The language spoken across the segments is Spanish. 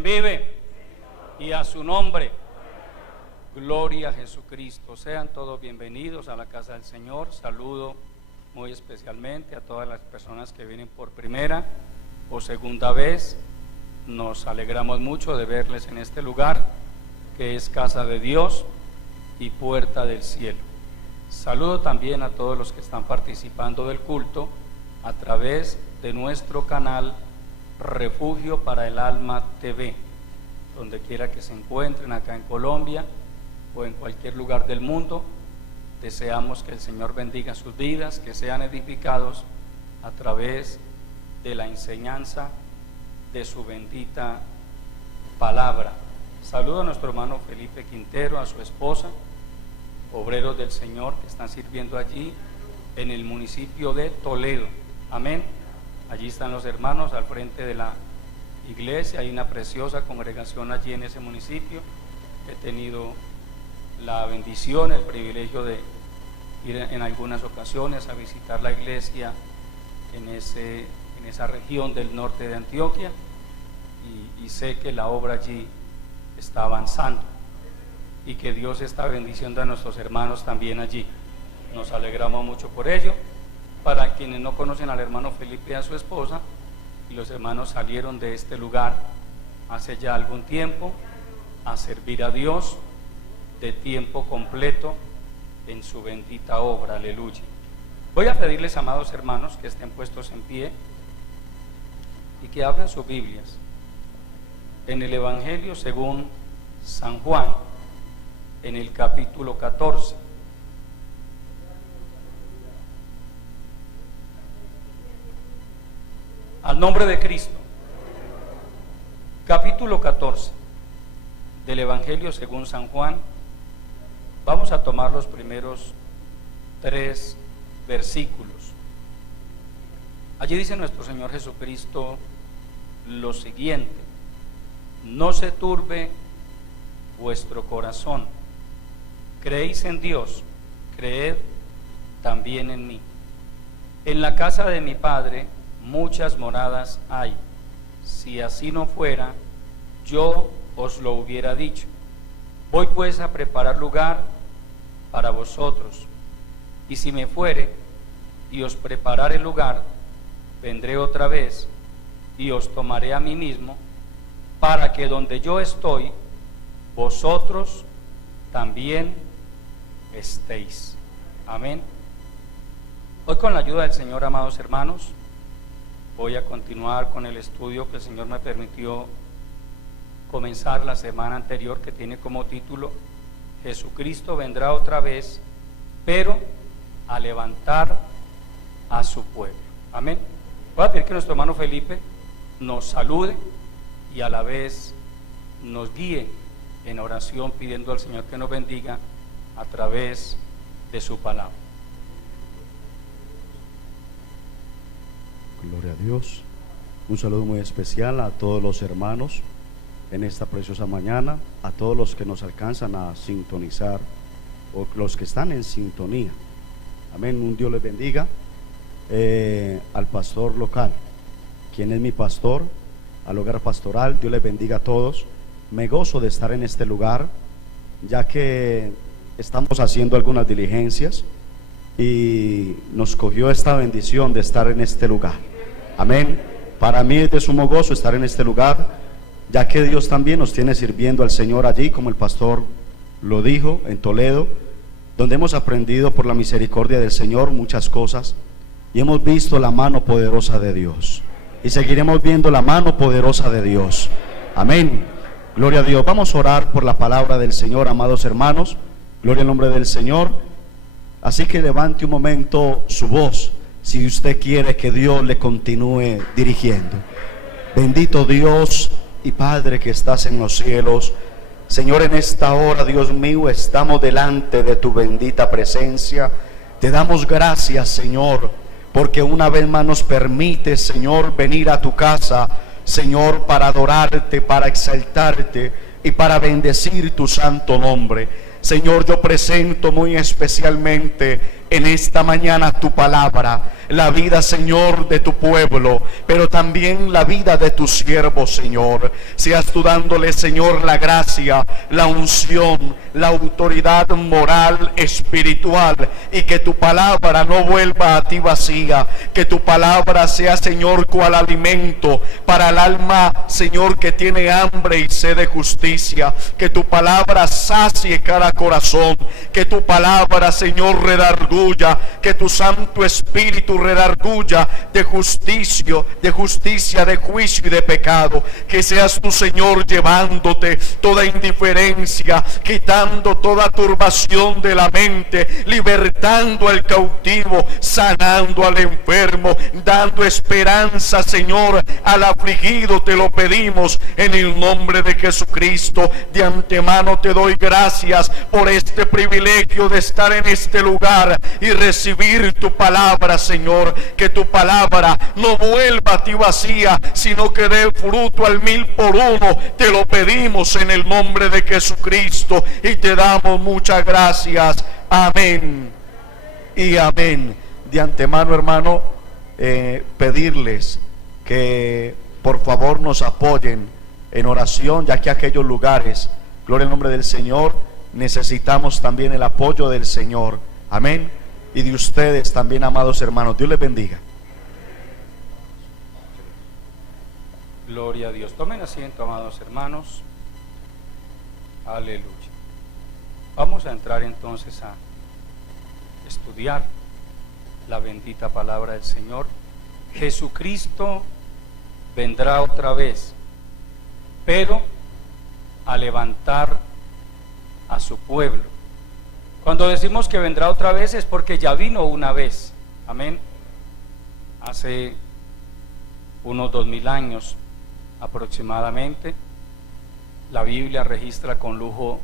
¿Quién vive? Y a su nombre. Gloria a Jesucristo. Sean todos bienvenidos a la casa del Señor. Saludo muy especialmente a todas las personas que vienen por primera o segunda vez. Nos alegramos mucho de verles en este lugar que es casa de Dios y puerta del cielo. Saludo también a todos los que están participando del culto a través de nuestro canal Refugio para el Alma TV, donde quiera que se encuentren acá en Colombia o en cualquier lugar del mundo. Deseamos que el Señor bendiga sus vidas, que sean edificados a través de la enseñanza de su bendita palabra. Saludo a nuestro hermano Felipe Quintero, a su esposa, obreros del Señor que están sirviendo allí en el municipio de Toledo. Amén. Allí están los hermanos al frente de la iglesia. Hay una preciosa congregación allí en ese municipio. He tenido la bendición, el privilegio de ir en algunas ocasiones a visitar la iglesia en esa región del norte de Antioquia, y sé que la obra allí está avanzando y que Dios está bendiciendo a nuestros hermanos también allí. Nos alegramos mucho por ello. Para quienes no conocen al hermano Felipe y a su esposa, y los hermanos salieron de este lugar hace ya algún tiempo a servir a Dios de tiempo completo en su bendita obra. Aleluya. Voy a pedirles, amados hermanos, que estén puestos en pie y que abran sus Biblias en el Evangelio según San Juan, en el capítulo 14. Al nombre de Cristo. Capítulo 14 del Evangelio según San Juan. Vamos a tomar los primeros 3 versículos. Allí dice nuestro Señor Jesucristo lo siguiente: no se turbe vuestro corazón. Creéis en Dios, creed también en mí. En la casa de mi Padre muchas moradas hay. Si así no fuera, yo os lo hubiera dicho. Voy pues a preparar lugar para vosotros. Y si me fuere y os preparare lugar, vendré otra vez y os tomaré a mí mismo, para que donde yo estoy, vosotros también estéis. Amén. Hoy, con la ayuda del Señor, amados hermanos, voy a continuar con el estudio que el Señor me permitió comenzar la semana anterior, que tiene como título Jesucristo vendrá otra vez, pero a levantar a su pueblo. Amén. Voy a pedir que nuestro hermano Felipe nos salude y a la vez nos guíe en oración, pidiendo al Señor que nos bendiga a través de su palabra. Gloria a Dios. Un saludo muy especial a todos los hermanos en esta preciosa mañana, a todos los que nos alcanzan a sintonizar o los que están en sintonía. Amén. Un Dios les bendiga. Al pastor local, quien es mi pastor, al hogar pastoral, Dios les bendiga a todos. Me gozo de estar en este lugar, ya que estamos haciendo algunas diligencias y nos cogió esta bendición de estar en este lugar. Amén. Para mí es de sumo gozo estar en este lugar, ya que Dios también nos tiene sirviendo al Señor allí, como el pastor lo dijo, en Toledo, donde hemos aprendido por la misericordia del Señor muchas cosas y hemos visto la mano poderosa de Dios y seguiremos viendo la mano poderosa de Dios. Amén. Gloria a Dios. Vamos a orar por la palabra del Señor, amados hermanos. Gloria al nombre del Señor. Así que levante un momento su voz si usted quiere que Dios le continúe dirigiendo. Bendito Dios y Padre que estás en los cielos, Señor, en esta hora, Dios mío, estamos delante de tu bendita presencia. Te damos gracias, Señor, porque una vez más nos permites, Señor, venir a tu casa, Señor, para adorarte, para exaltarte y para bendecir tu santo nombre. Señor, yo presento muy especialmente en esta mañana tu palabra, la vida, Señor, de tu pueblo, pero también la vida de tus siervos, Señor. Seas tú dándole, Señor, la gracia, la unción, la autoridad moral, espiritual, y que tu palabra no vuelva a ti vacía, que tu palabra sea, Señor, cual alimento para el alma, Señor, que tiene hambre y sed de justicia, que tu palabra sacie cada corazón, que tu palabra, Señor, redarguya, que tu Santo Espíritu redarguya de justicia, de juicio y de pecado. Que seas tu, Señor, llevándote toda indiferencia, quitando toda turbación de la mente, libertando al cautivo, sanando al enfermo, dando esperanza, Señor, al afligido. Te lo pedimos en el nombre de Jesucristo. De antemano te doy gracias por este privilegio de estar en este lugar y recibir tu palabra, Señor. Que tu palabra no vuelva a ti vacía, sino que dé fruto al 1,000 por 1. Te lo pedimos en el nombre de Jesucristo y te damos muchas gracias. Amén y amén. De antemano, hermano, pedirles que por favor nos apoyen en oración, ya que aquellos lugares, gloria al nombre del Señor, necesitamos también el apoyo del Señor. Amén. Y de ustedes también, amados hermanos. Dios les bendiga. Gloria a Dios. Tomen asiento, amados hermanos. Aleluya. Vamos a entrar entonces a estudiar la bendita palabra del Señor. Jesucristo vendrá otra vez, pero a levantar a su pueblo. Cuando decimos que vendrá otra vez es porque ya vino una vez. Amén. Hace unos 2000 años aproximadamente. La Biblia registra con lujo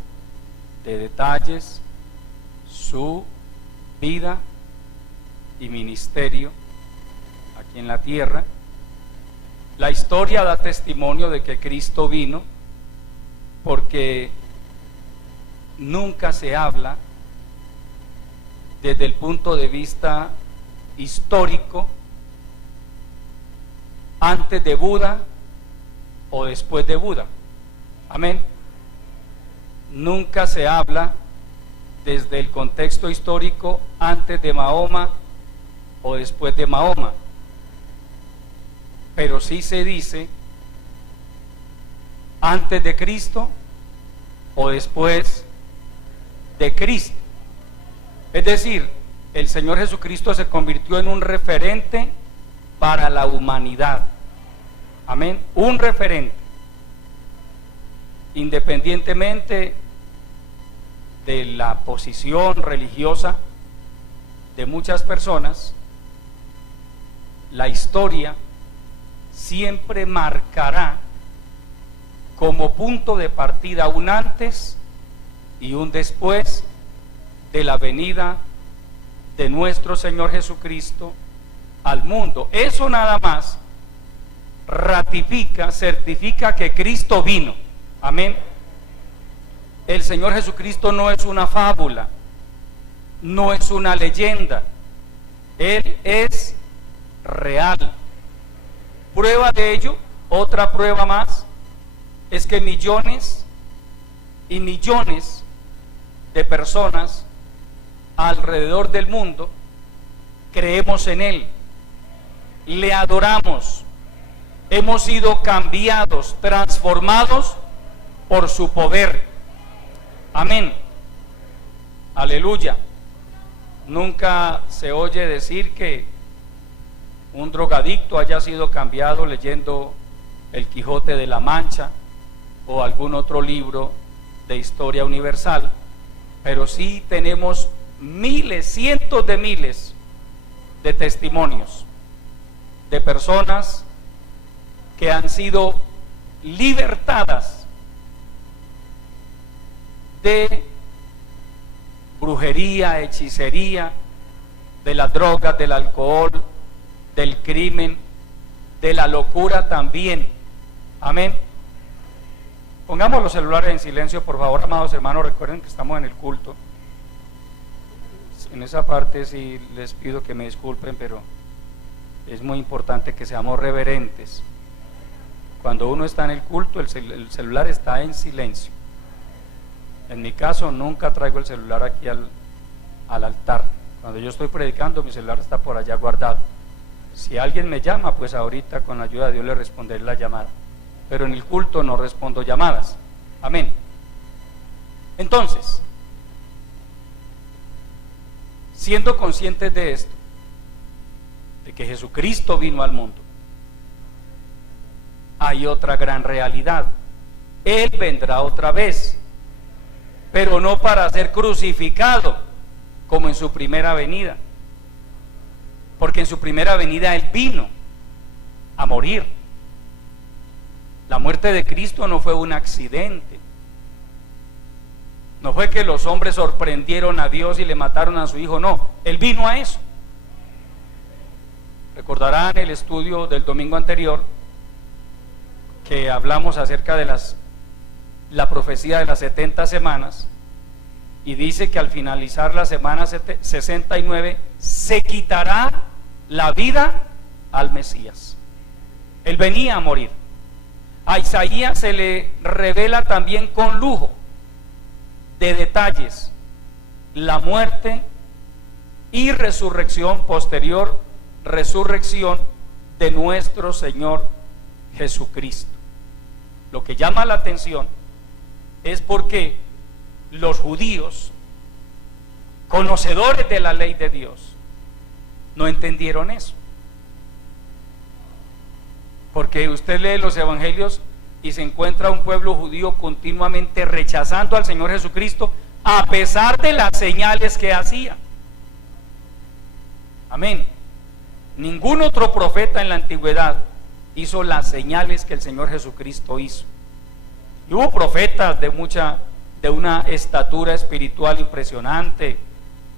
de detalles su vida y ministerio aquí en la tierra. La historia da testimonio de que Cristo vino, porque nunca se habla desde el punto de vista histórico antes de Buda o después de Buda. Amén. Nunca se habla desde el contexto histórico antes de Mahoma o después de Mahoma, pero sí se dice antes de Cristo o después de Cristo. Es decir, el Señor Jesucristo se convirtió en un referente para la humanidad. Amén. Un referente. Independientemente de la posición religiosa de muchas personas, la historia siempre marcará como punto de partida un antes y un después de la venida de nuestro Señor Jesucristo al mundo. Eso nada más ratifica, certifica que Cristo vino. Amén. El Señor Jesucristo no es una fábula, no es una leyenda. Él es real. Prueba de ello, otra prueba más, es que millones y millones de personas alrededor del mundo creemos en Él, le adoramos, hemos sido cambiados, transformados por su poder. Amén. Aleluya. Nunca se oye decir que un drogadicto haya sido cambiado leyendo El Quijote de la Mancha o algún otro libro de historia universal, pero sí tenemos miles, cientos de miles de testimonios de personas que han sido libertadas de brujería, hechicería, de las drogas, del alcohol, del crimen, de la locura también. Amén. Pongamos los celulares en silencio, por favor, amados hermanos. Recuerden que estamos en el culto. En esa parte sí les pido que me disculpen, pero es muy importante que seamos reverentes. Cuando uno está en el culto, el celular está en silencio. En mi caso, nunca traigo el celular aquí al altar. Cuando yo estoy predicando, mi celular está por allá guardado. Si alguien me llama, pues ahorita con la ayuda de Dios le responderé la llamada. Pero en el culto no respondo llamadas. Amén. Entonces, siendo conscientes de esto, de que Jesucristo vino al mundo, hay otra gran realidad. Él vendrá otra vez, pero no para ser crucificado como en su primera venida, porque en su primera venida Él vino a morir. La muerte de Cristo no fue un accidente, no fue que los hombres sorprendieron a Dios y le mataron a su hijo, no, Él vino a eso. Recordarán el estudio del domingo anterior que hablamos acerca de la profecía de las 70 semanas, y dice que al finalizar la semana 69 se quitará la vida al Mesías. Él venía a morir. A Isaías se le revela también con lujo de detalles la muerte y resurrección posterior, resurrección de nuestro Señor Jesucristo. Lo que llama la atención es porque los judíos, conocedores de la ley de Dios, no entendieron eso. Porque usted lee los evangelios y se encuentra un pueblo judío continuamente rechazando al Señor Jesucristo a pesar de las señales que hacía. Amén. Ningún otro profeta en la antigüedad hizo las señales que el Señor Jesucristo hizo. Y hubo profetas de una estatura espiritual impresionante,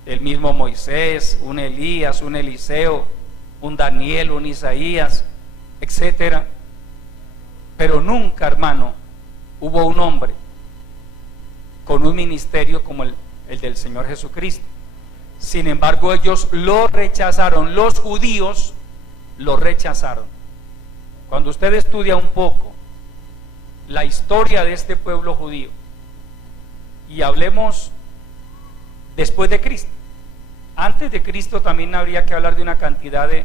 el mismo Moisés, un Elías, un Eliseo, un Daniel, un Isaías, etcétera. Pero nunca, hermano, hubo un hombre con un ministerio como el del Señor Jesucristo. Sin embargo, ellos lo rechazaron, los judíos lo rechazaron. Cuando usted estudia un poco la historia de este pueblo judío, y hablemos después de Cristo. Antes de Cristo también habría que hablar de una cantidad de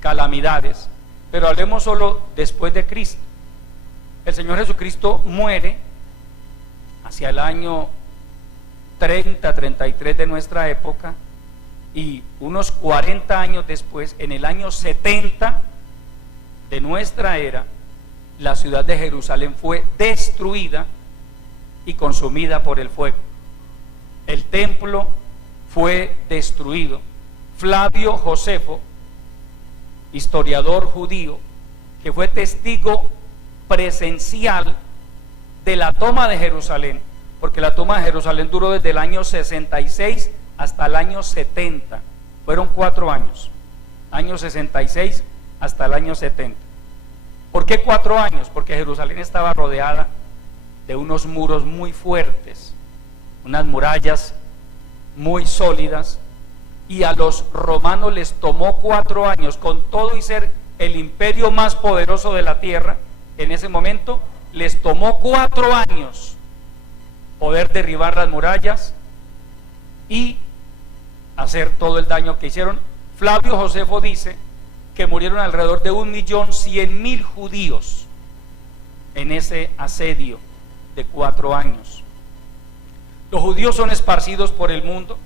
calamidades, pero hablemos solo después de Cristo. El Señor Jesucristo muere hacia el año 30, 33 de nuestra época, y unos 40 años después, en el año 70 de nuestra era, la ciudad de Jerusalén fue destruida y consumida por el fuego. El templo fue destruido. Flavio Josefo, historiador judío, que fue testigo presencial de la toma de Jerusalén, porque la toma de Jerusalén duró desde el año 66 hasta el año 70, fueron 4 años, año 66 hasta el año 70. ¿Por qué 4 años? Porque Jerusalén estaba rodeada de unos muros muy fuertes, unas murallas muy sólidas, y a los romanos les tomó 4 años, con todo y ser el imperio más poderoso de la tierra en ese momento, les tomó 4 años poder derribar las murallas y hacer todo el daño que hicieron. Flavio Josefo dice que murieron alrededor de 1.100.000 judíos en ese asedio de 4 años. Los judíos son esparcidos por el mundo,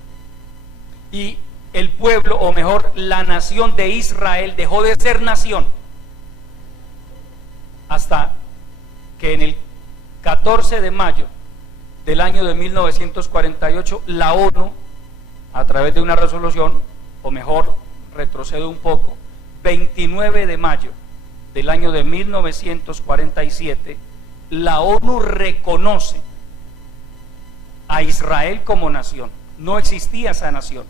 y el pueblo, o mejor, la nación de Israel dejó de ser nación hasta que en el 14 de mayo del año de 1948 la ONU, a través de una resolución, o mejor, retrocedo un poco, 29 de mayo del año de 1947, la ONU reconoce a Israel como nación. No existía esa nación.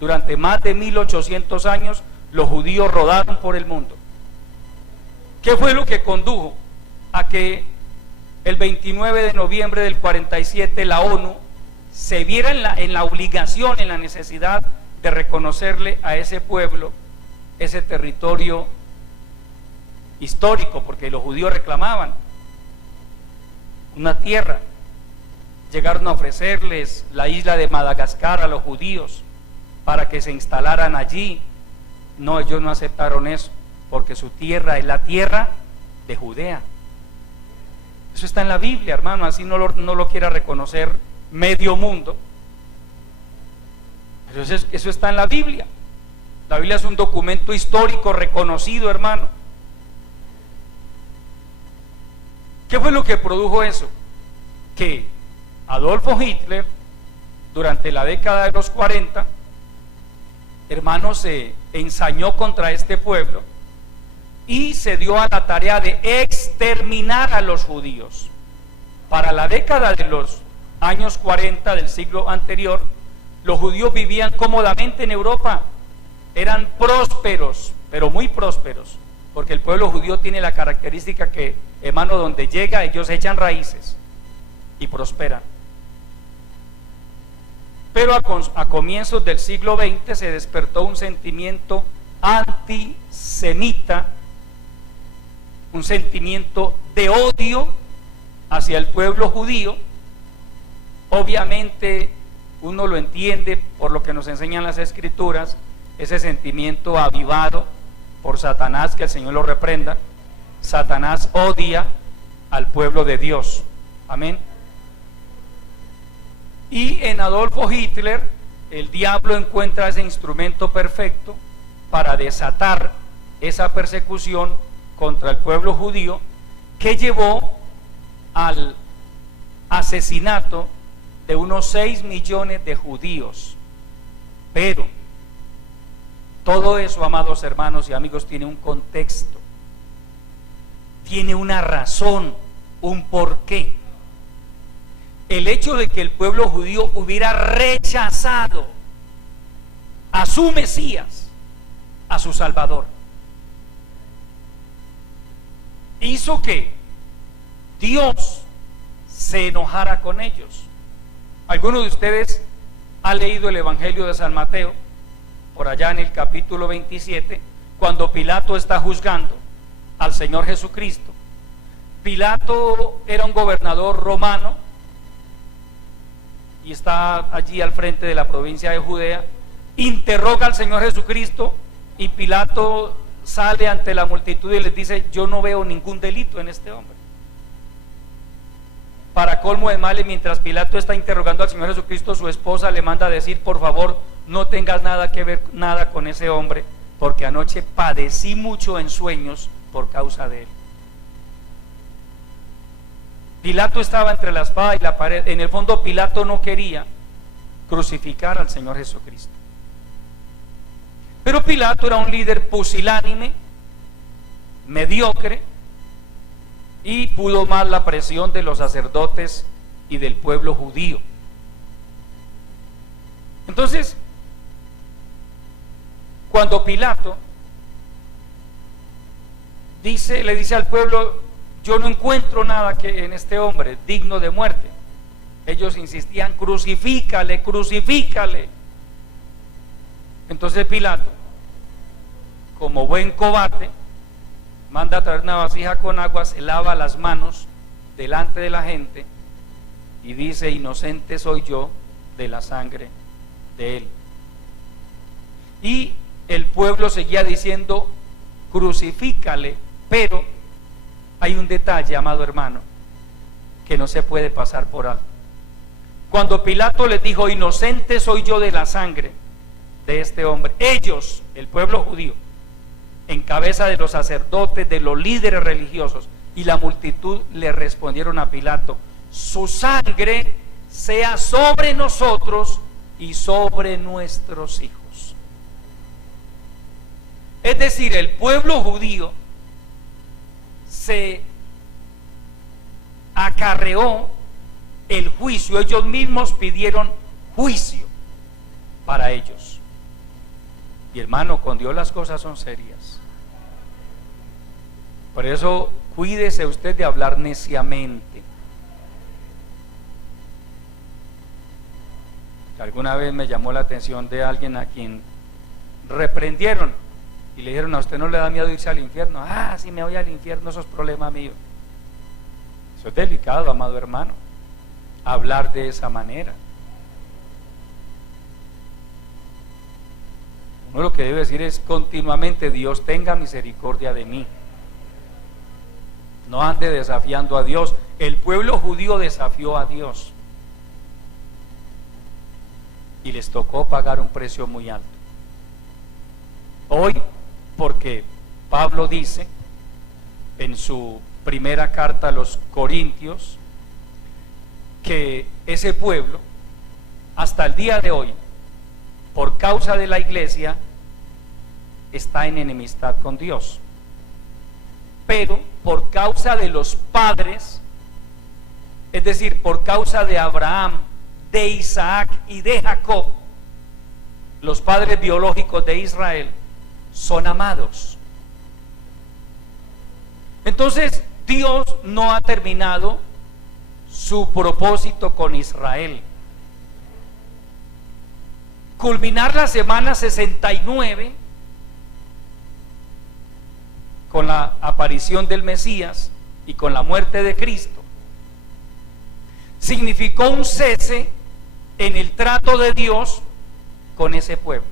Durante más de 1800 años los judíos rodaron por el mundo. ¿Qué fue lo que condujo a que el 29 de noviembre del 47 la ONU se viera en la obligación, en la necesidad de reconocerle a ese pueblo ese territorio histórico, porque los judíos reclamaban una tierra. Llegaron a ofrecerles la isla de Madagascar a los judíos para que se instalaran allí. No, ellos no aceptaron eso, porque su tierra es la tierra de Judea. Eso está en la Biblia, hermano, así no lo quiera reconocer medio mundo. Pero eso está en la Biblia. La Biblia es un documento histórico reconocido, hermano. ¿Qué fue lo que produjo eso? Que Adolfo Hitler, durante la década de los 40, hermano, se ensañó contra este pueblo y se dio a la tarea de exterminar a los judíos. Para la década de los años 40 del siglo anterior, los judíos vivían cómodamente en Europa, eran prósperos, pero muy prósperos, porque el pueblo judío tiene la característica que, hermano, donde llega ellos echan raíces y prosperan. Pero a comienzos del siglo XX se despertó un sentimiento antisemita, un sentimiento de odio hacia el pueblo judío. Obviamente uno lo entiende por lo que nos enseñan las Escrituras, ese sentimiento avivado por Satanás, que el Señor lo reprenda. Satanás odia al pueblo de Dios. Amén. Y en Adolfo Hitler, el diablo encuentra ese instrumento perfecto para desatar esa persecución contra el pueblo judío, que llevó al asesinato de unos 6 millones de judíos. Pero todo eso, amados hermanos y amigos, tiene un contexto, tiene una razón, un porqué. El hecho de que el pueblo judío hubiera rechazado a su Mesías, a su Salvador, hizo que Dios se enojara con ellos. ¿Alguno de ustedes ha leído el Evangelio de San Mateo? Por allá en el capítulo 27, cuando Pilato está juzgando al Señor Jesucristo. Pilato era un gobernador romano y está allí al frente de la provincia de Judea. Interroga al Señor Jesucristo y Pilato sale ante la multitud y les dice: yo no veo ningún delito en este hombre. Para colmo de males, mientras Pilato está interrogando al Señor Jesucristo, su esposa le manda a decir: por favor, no tengas nada que ver nada con ese hombre, porque anoche padecí mucho en sueños por causa de él. Pilato estaba entre la espada y la pared. En el fondo, Pilato no quería crucificar al Señor Jesucristo. Pero Pilato era un líder pusilánime, mediocre, y pudo más la presión de los sacerdotes y del pueblo judío. Entonces, cuando Pilato le dice al pueblo: yo no encuentro nada que en este hombre digno de muerte, ellos insistían: crucifícale, crucifícale. Entonces Pilato, como buen cobarde, manda a traer una vasija con agua, se lava las manos delante de la gente y dice: inocente soy yo de la sangre de él. Y el pueblo seguía diciendo: crucifícale. Pero hay un detalle, amado hermano, que no se puede pasar por alto. Cuando Pilato les dijo: inocente soy yo de la sangre de este hombre, ellos, el pueblo judío, en cabeza de los sacerdotes, de los líderes religiosos y la multitud, le respondieron a Pilato: su sangre sea sobre nosotros y sobre nuestros hijos. Es decir, el pueblo judío se acarreó el juicio, ellos mismos pidieron juicio para ellos. Y hermano, con Dios las cosas son serias. Por eso cuídese usted de hablar neciamente. Alguna vez me llamó la atención de alguien a quien reprendieron y le dijeron: ¿a usted no le da miedo irse al infierno? Ah, si me voy al infierno, eso es problema mío. Eso es delicado, amado hermano, hablar de esa manera. Uno lo que debe decir es continuamente: Dios tenga misericordia de mí. No ande desafiando a Dios. El pueblo judío desafió a Dios y les tocó pagar un precio muy alto. Hoy, porque Pablo dice en su primera carta a los Corintios que ese pueblo, hasta el día de hoy, por causa de la iglesia, está en enemistad con Dios. Pero por causa de los padres, es decir, por causa de Abraham, de Isaac y de Jacob, los padres biológicos de Israel, son amados. Entonces Dios no ha terminado su propósito con Israel. Culminar la semana 69 con la aparición del Mesías y con la muerte de Cristo significó un cese en el trato de Dios con ese pueblo.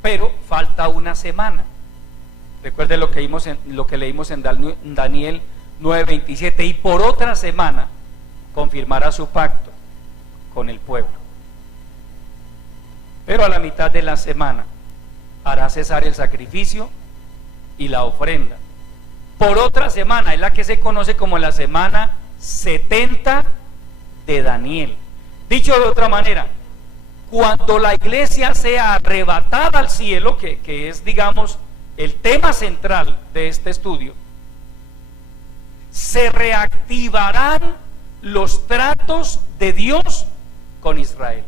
Pero falta una semana. Recuerden lo que leímos en Daniel 9:27, y por otra semana confirmará su pacto con el pueblo. Pero a la mitad de la semana hará cesar el sacrificio y la ofrenda. Por otra semana, es la que se conoce como la semana 70 de Daniel. Dicho de otra manera, cuando la iglesia sea arrebatada al cielo, que es, digamos, el tema central de este estudio, se reactivarán los tratos de Dios con Israel.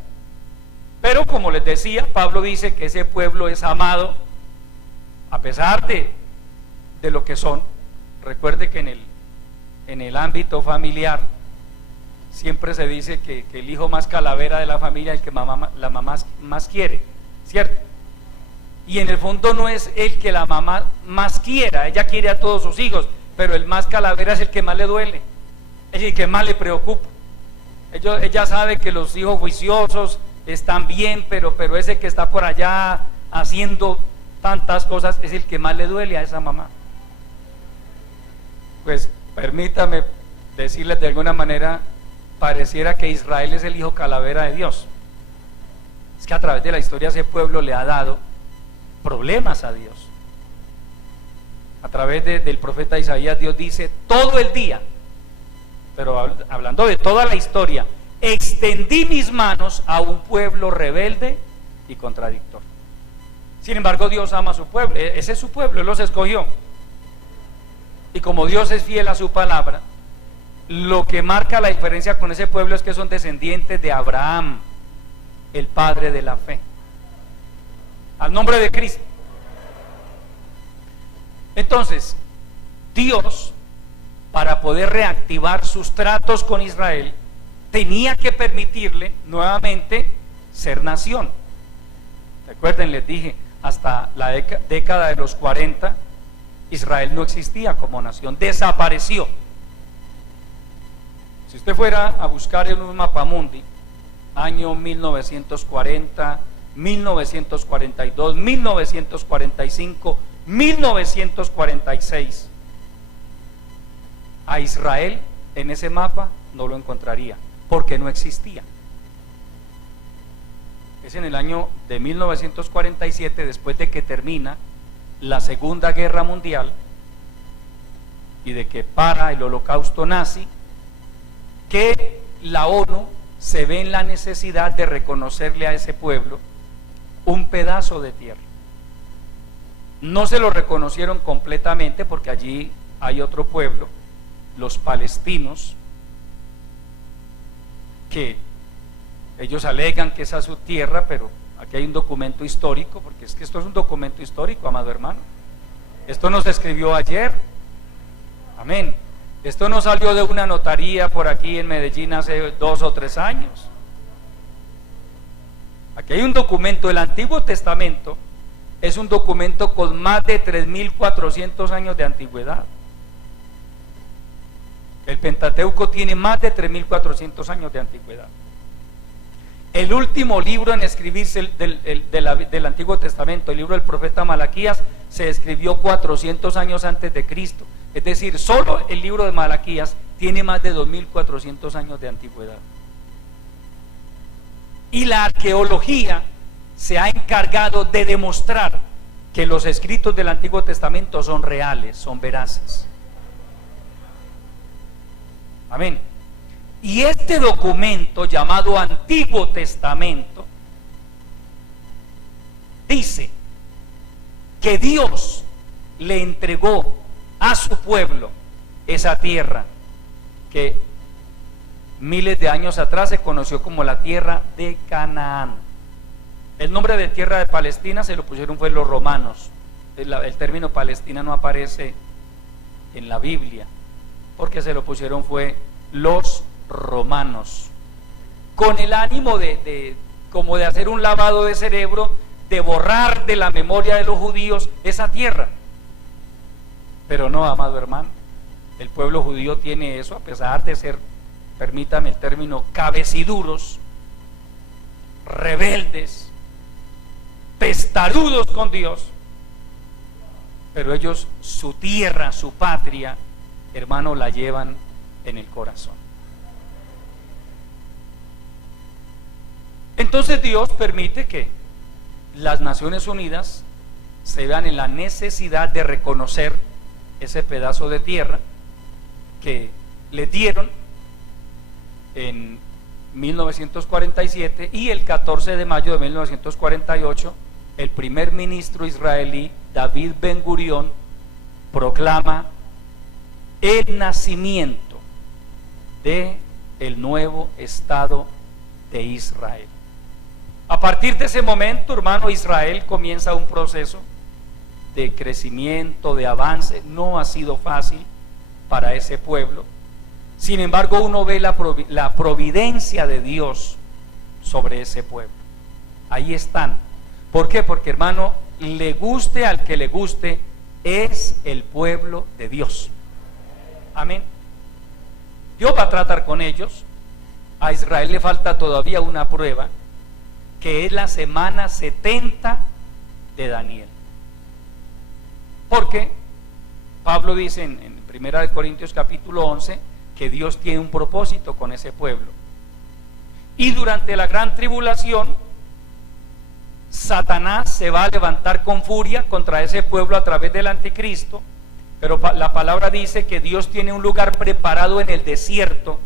Pero como les decía, Pablo dice que ese pueblo es amado a pesar de lo que son. Recuerde que en el ámbito familiar siempre se dice que el hijo más calavera de la familia es el que la mamá más quiere, ¿cierto? Y en el fondo no es el que la mamá más quiera, ella quiere a todos sus hijos, pero el más calavera es el que más le duele, es el que más le preocupa. Ella sabe que los hijos juiciosos están bien, pero ese que está por allá haciendo tantas cosas es el que más le duele a esa mamá. Pues permítame decirles de alguna manera, pareciera que Israel es el hijo calavera de Dios. Es que a través de la historia ese pueblo le ha dado problemas a Dios. A través del profeta Isaías, Dios dice todo el día, pero hablando de toda la historia: extendí mis manos a un pueblo rebelde y contradictorio. Sin embargo, Dios ama a su pueblo, ese es su pueblo, Él los escogió. Y como Dios es fiel a su palabra, lo que marca la diferencia con ese pueblo es que son descendientes de Abraham, el padre de la fe. Al nombre de Cristo. Entonces, Dios, para poder reactivar sus tratos con Israel, tenía que permitirle nuevamente ser nación. Recuerden, les dije, hasta la década de los 40, Israel no existía como nación, desapareció. Si usted fuera a buscar en un mapamundi, año 1940, 1942, 1945, 1946, a Israel en ese mapa no lo encontraría, porque no existía. Es en el año de 1947, después de que termina la Segunda Guerra Mundial y de que para el holocausto nazi, que la ONU se ve en la necesidad de reconocerle a ese pueblo un pedazo de tierra. No se lo reconocieron completamente porque allí hay otro pueblo, los palestinos, que ellos alegan que esa es su tierra, pero aquí hay un documento histórico, porque es que esto es un documento histórico, amado hermano. Esto no se escribió ayer, amén. Esto no salió de una notaría por aquí en Medellín hace 2 o 3 años. Aquí hay un documento, el Antiguo Testamento es un documento con más de 3.400 años de antigüedad. El Pentateuco tiene más de 3.400 años de antigüedad. El último libro en escribirse del Antiguo Testamento, el libro del profeta Malaquías, se escribió 400 años antes de Cristo. Es decir, solo el libro de Malaquías tiene más de 2.400 años de antigüedad. Y la arqueología se ha encargado de demostrar que los escritos del Antiguo Testamento son reales, son veraces. Amén. Y este documento llamado Antiguo Testamento dice que Dios le entregó a su pueblo esa tierra que miles de años atrás se conoció como la tierra de Canaán. El nombre de tierra de Palestina se lo pusieron fue los romanos. El término Palestina no aparece en la Biblia, porque se lo pusieron fue los romanos, con el ánimo como de hacer un lavado de cerebro, de borrar de la memoria de los judíos esa tierra. Pero no, amado hermano, el pueblo judío tiene eso, a pesar de ser, permítame el término, cabeciduros, rebeldes, testarudos con Dios, pero ellos su tierra, su patria, hermano, la llevan en el corazón. Entonces Dios permite que las Naciones Unidas se vean en la necesidad de reconocer ese pedazo de tierra que le dieron en 1947, y el 14 de mayo de 1948 el primer ministro israelí David Ben Gurión proclama el nacimiento de el nuevo Estado de Israel. A partir de ese momento, hermano, Israel comienza un proceso de crecimiento, de avance. No ha sido fácil para ese pueblo. Sin embargo, uno ve la providencia de Dios sobre ese pueblo. Ahí están. ¿Por qué? Porque, hermano, le guste al que le guste, es el pueblo de Dios. Amén. Dios va a tratar con ellos. A Israel le falta todavía una prueba, que es la semana 70 de Daniel. Porque Pablo dice en 1 Corintios capítulo 11 que Dios tiene un propósito con ese pueblo. Y durante la gran tribulación, Satanás se va a levantar con furia contra ese pueblo a través del anticristo, pero la palabra dice que Dios tiene un lugar preparado en el desierto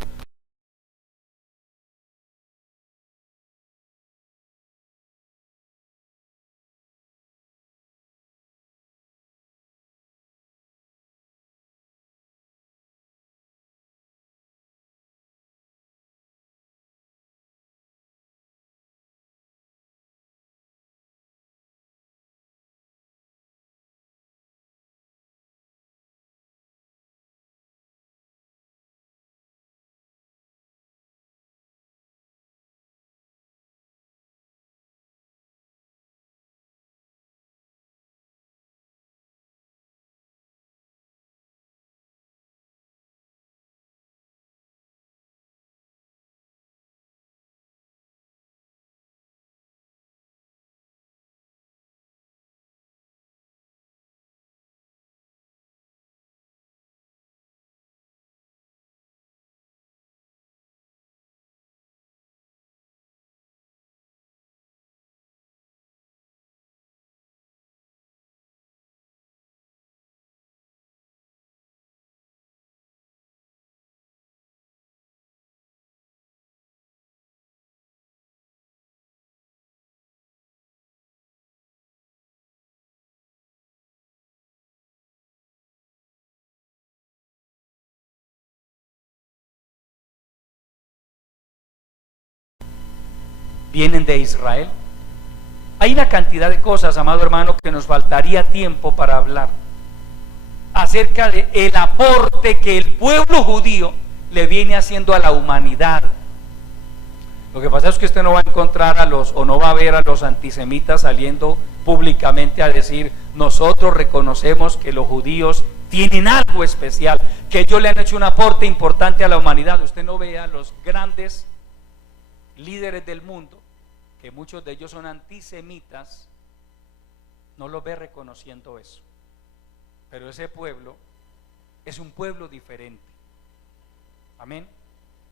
vienen de Israel. Hay una cantidad de cosas, amado hermano, que nos faltaría tiempo para hablar acerca de el aporte que el pueblo judío le viene haciendo a la humanidad. Lo que pasa es que usted no va a encontrar o no va a ver a los antisemitas saliendo públicamente a decir: nosotros reconocemos que los judíos tienen algo especial, que ellos le han hecho un aporte importante a la humanidad. Usted no ve a los grandes líderes del mundo, que muchos de ellos son antisemitas, no los ve reconociendo eso. Pero ese pueblo es un pueblo diferente. Amén.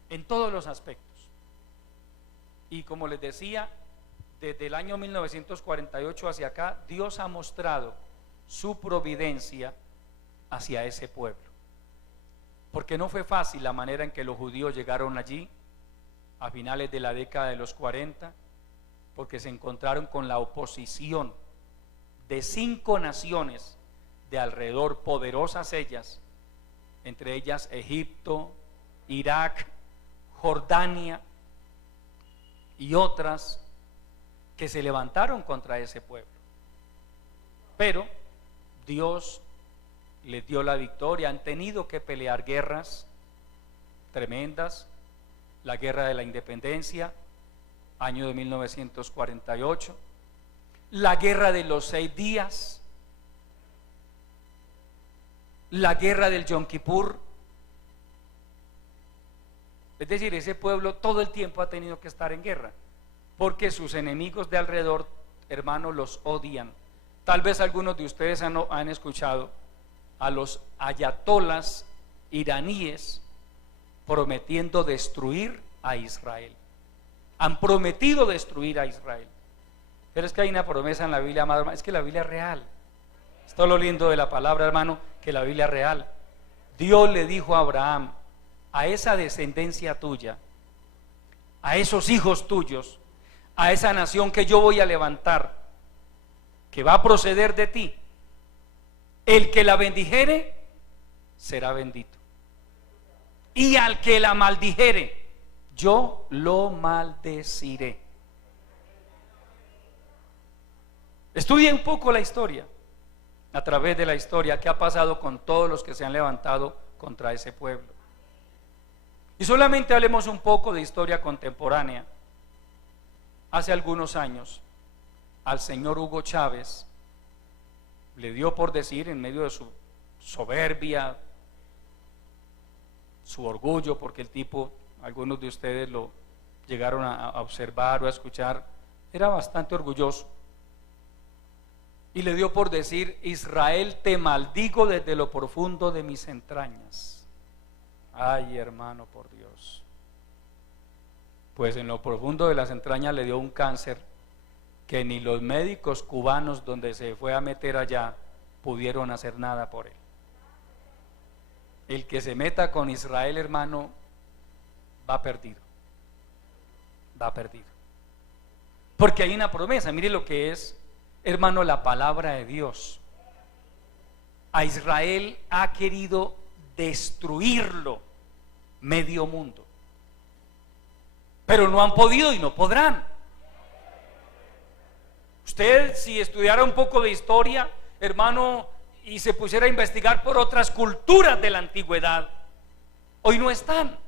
En todos los aspectos. Y como les decía, desde el año 1948 hacia acá, Dios ha mostrado su providencia hacia ese pueblo. Porque no fue fácil la manera en que los judíos llegaron allí a finales de la década de los 40, porque se encontraron con la oposición de 5 naciones de alrededor, poderosas ellas, entre ellas Egipto, Irak, Jordania y otras, que se levantaron contra ese pueblo. Pero Dios les dio la victoria. Han tenido que pelear guerras tremendas. La guerra de la independencia, año de 1948, la guerra de los 6 días, la guerra del Yom Kippur. Es decir, ese pueblo todo el tiempo ha tenido que estar en guerra, porque sus enemigos de alrededor, hermanos, los odian. Tal vez algunos de ustedes han escuchado a los ayatolas iraníes prometiendo destruir a Israel. Han prometido destruir a Israel. Pero es que hay una promesa en la Biblia, amado hermano, es que la Biblia es real. Es todo lo lindo de la palabra, hermano, que la Biblia es real. Dios le dijo a Abraham: a esa descendencia tuya, a esos hijos tuyos, a esa nación que yo voy a levantar, que va a proceder de ti, el que la bendijere será bendito, y al que la maldijere yo lo maldeciré. Estudie un poco la historia, a través de la historia, qué ha pasado con todos los que se han levantado contra ese pueblo. Y solamente hablemos un poco de historia contemporánea. Hace algunos años, al señor Hugo Chávez le dio por decir, en medio de su soberbia, su orgullo, porque el tipo, algunos de ustedes lo llegaron a observar o a escuchar, era bastante orgulloso, y le dio por decir: Israel, te maldigo desde lo profundo de mis entrañas. Ay, hermano, por Dios. Pues en lo profundo de las entrañas le dio un cáncer que ni los médicos cubanos donde se fue a meter allá pudieron hacer nada por él. El que se meta con Israel, hermano, va perdido. Va perdido. Porque hay una promesa. Mire lo que es, hermano, la palabra de Dios. A Israel ha querido destruirlo medio mundo, pero no han podido y no podrán. Usted, si estudiara un poco de historia, hermano, y se pusiera a investigar por otras culturas de la antigüedad, hoy no están.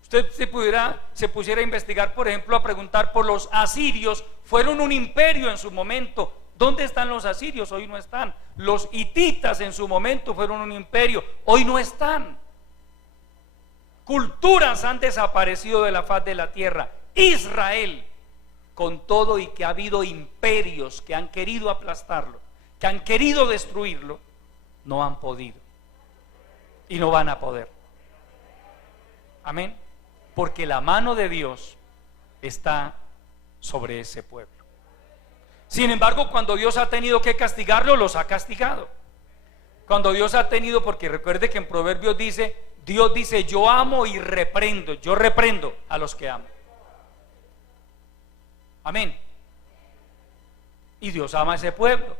Usted se pusiera a investigar, por ejemplo, a preguntar por los asirios. Fueron un imperio en su momento. ¿Dónde están los asirios? Hoy no están. Los hititas en su momento fueron un imperio. Hoy no están. Culturas han desaparecido de la faz de la tierra. Israel, con todo y que ha habido imperios que han querido aplastarlo, que han querido destruirlo, no han podido y no van a poder. Amén. Porque la mano de Dios está sobre ese pueblo. Sin embargo, cuando Dios ha tenido que castigarlo, los ha castigado. Cuando Dios ha tenido, porque recuerde que en Proverbios dice, Dios dice: yo amo y reprendo, yo reprendo a los que amo. Amén. Y Dios ama a ese pueblo,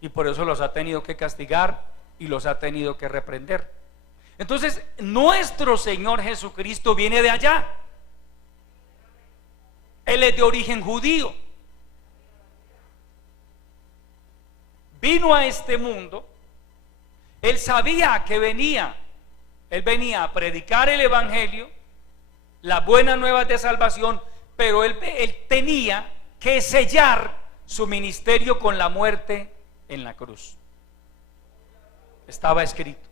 y por eso los ha tenido que castigar y los ha tenido que reprender. Entonces, nuestro Señor Jesucristo viene de allá. Él es de origen judío. Vino a este mundo. Él sabía que venía. Él venía a predicar el evangelio, las buenas nuevas de salvación, pero él tenía que sellar su ministerio con la muerte en la cruz. Estaba escrito.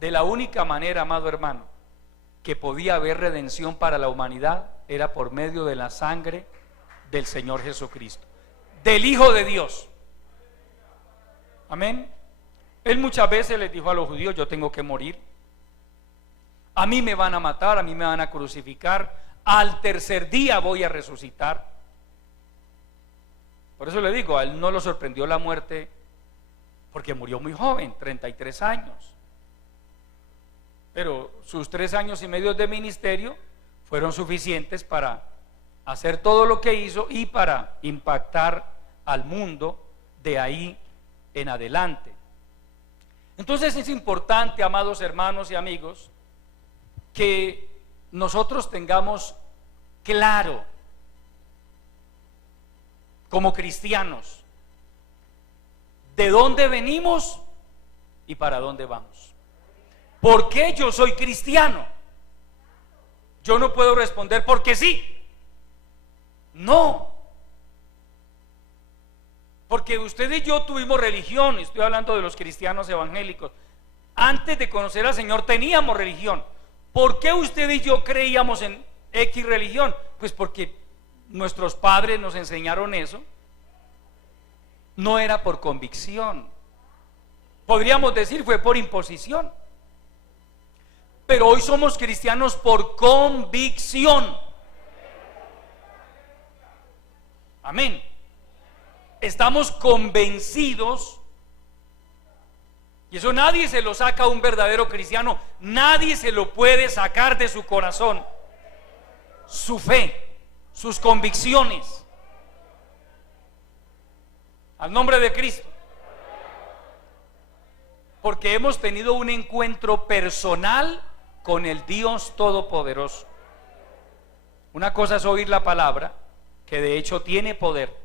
De la única manera, amado hermano, que podía haber redención para la humanidad era por medio de la sangre del Señor Jesucristo, del Hijo de Dios. Amén. Él muchas veces les dijo a los judíos: yo tengo que morir, a mí me van a matar, a mí me van a crucificar, al tercer día voy a resucitar. Por eso le digo, a él no lo sorprendió la muerte, porque murió muy joven, 33 años. Pero sus 3 años y medio de ministerio fueron suficientes para hacer todo lo que hizo y para impactar al mundo de ahí en adelante. Entonces es importante, amados hermanos y amigos, que nosotros tengamos claro, como cristianos, de dónde venimos y para dónde vamos. ¿Por qué yo soy cristiano? Yo no puedo responder porque sí. No. Porque usted y yo tuvimos religión, estoy hablando de los cristianos evangélicos. Antes de conocer al Señor teníamos religión. ¿Por qué usted y yo creíamos en X religión? Pues porque nuestros padres nos enseñaron eso. No era por convicción. Podríamos decir fue por imposición. Pero hoy somos cristianos por convicción. Amén. Estamos convencidos, y eso nadie se lo saca a un verdadero cristiano, nadie se lo puede sacar de su corazón, su fe, sus convicciones, al nombre de Cristo, porque hemos tenido un encuentro personal con el Dios Todopoderoso. Una cosa es oír la palabra, que de hecho tiene poder.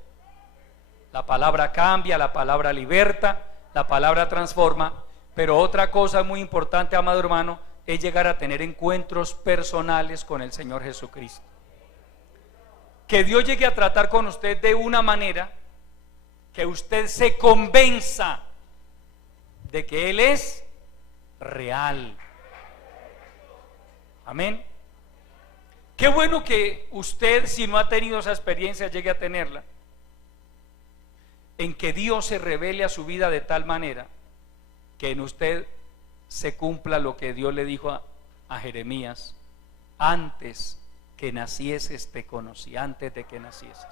La palabra cambia, la palabra liberta, la palabra transforma, pero otra cosa muy importante, amado hermano, es llegar a tener encuentros personales con el Señor Jesucristo. Que Dios llegue a tratar con usted de una manera que usted se convenza de que Él es real. Amén. Qué bueno que usted, si no ha tenido esa experiencia, llegue a tenerla, en que Dios se revele a su vida de tal manera que en usted se cumpla lo que Dios le dijo a Jeremías: antes que nacieses te conocí, antes de que nacieses.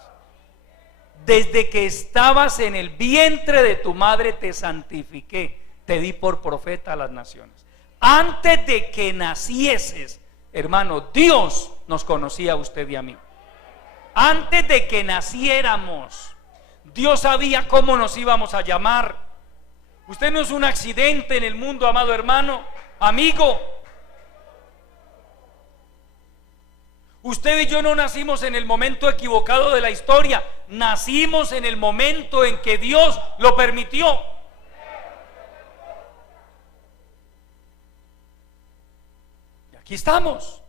Desde que estabas en el vientre de tu madre te santifiqué, te di por profeta a las naciones. Antes de que nacieses, hermano, Dios nos conocía a usted y a mí. Antes de que naciéramos, Dios sabía cómo nos íbamos a llamar. Usted no es un accidente en el mundo, amado hermano, amigo. Usted y yo no nacimos en el momento equivocado de la historia, nacimos en el momento en que Dios lo permitió. Y aquí estamos.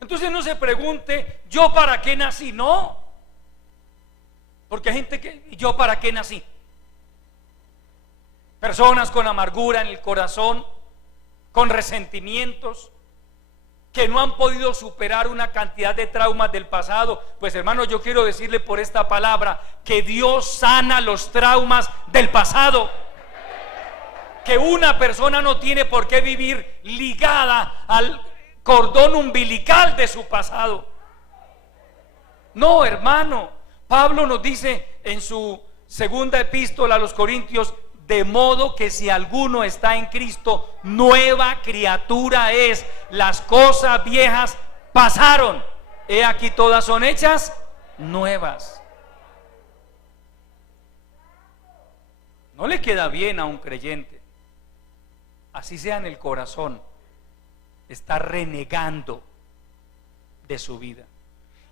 Entonces no se pregunte: ¿yo para qué nací? No. Porque hay gente que: ¿yo para qué nací? Personas con amargura en el corazón, con resentimientos, que no han podido superar una cantidad de traumas del pasado. Pues hermano, yo quiero decirle por esta palabra que Dios sana los traumas del pasado. Que una persona no tiene por qué vivir ligada al cordón umbilical de su pasado. No, hermano. Pablo nos dice en su segunda epístola a los Corintios: de modo que si alguno está en Cristo, nueva criatura es. Las cosas viejas pasaron, he aquí todas son hechas nuevas. No le queda bien a un creyente, así sea en el corazón, estar renegando de su vida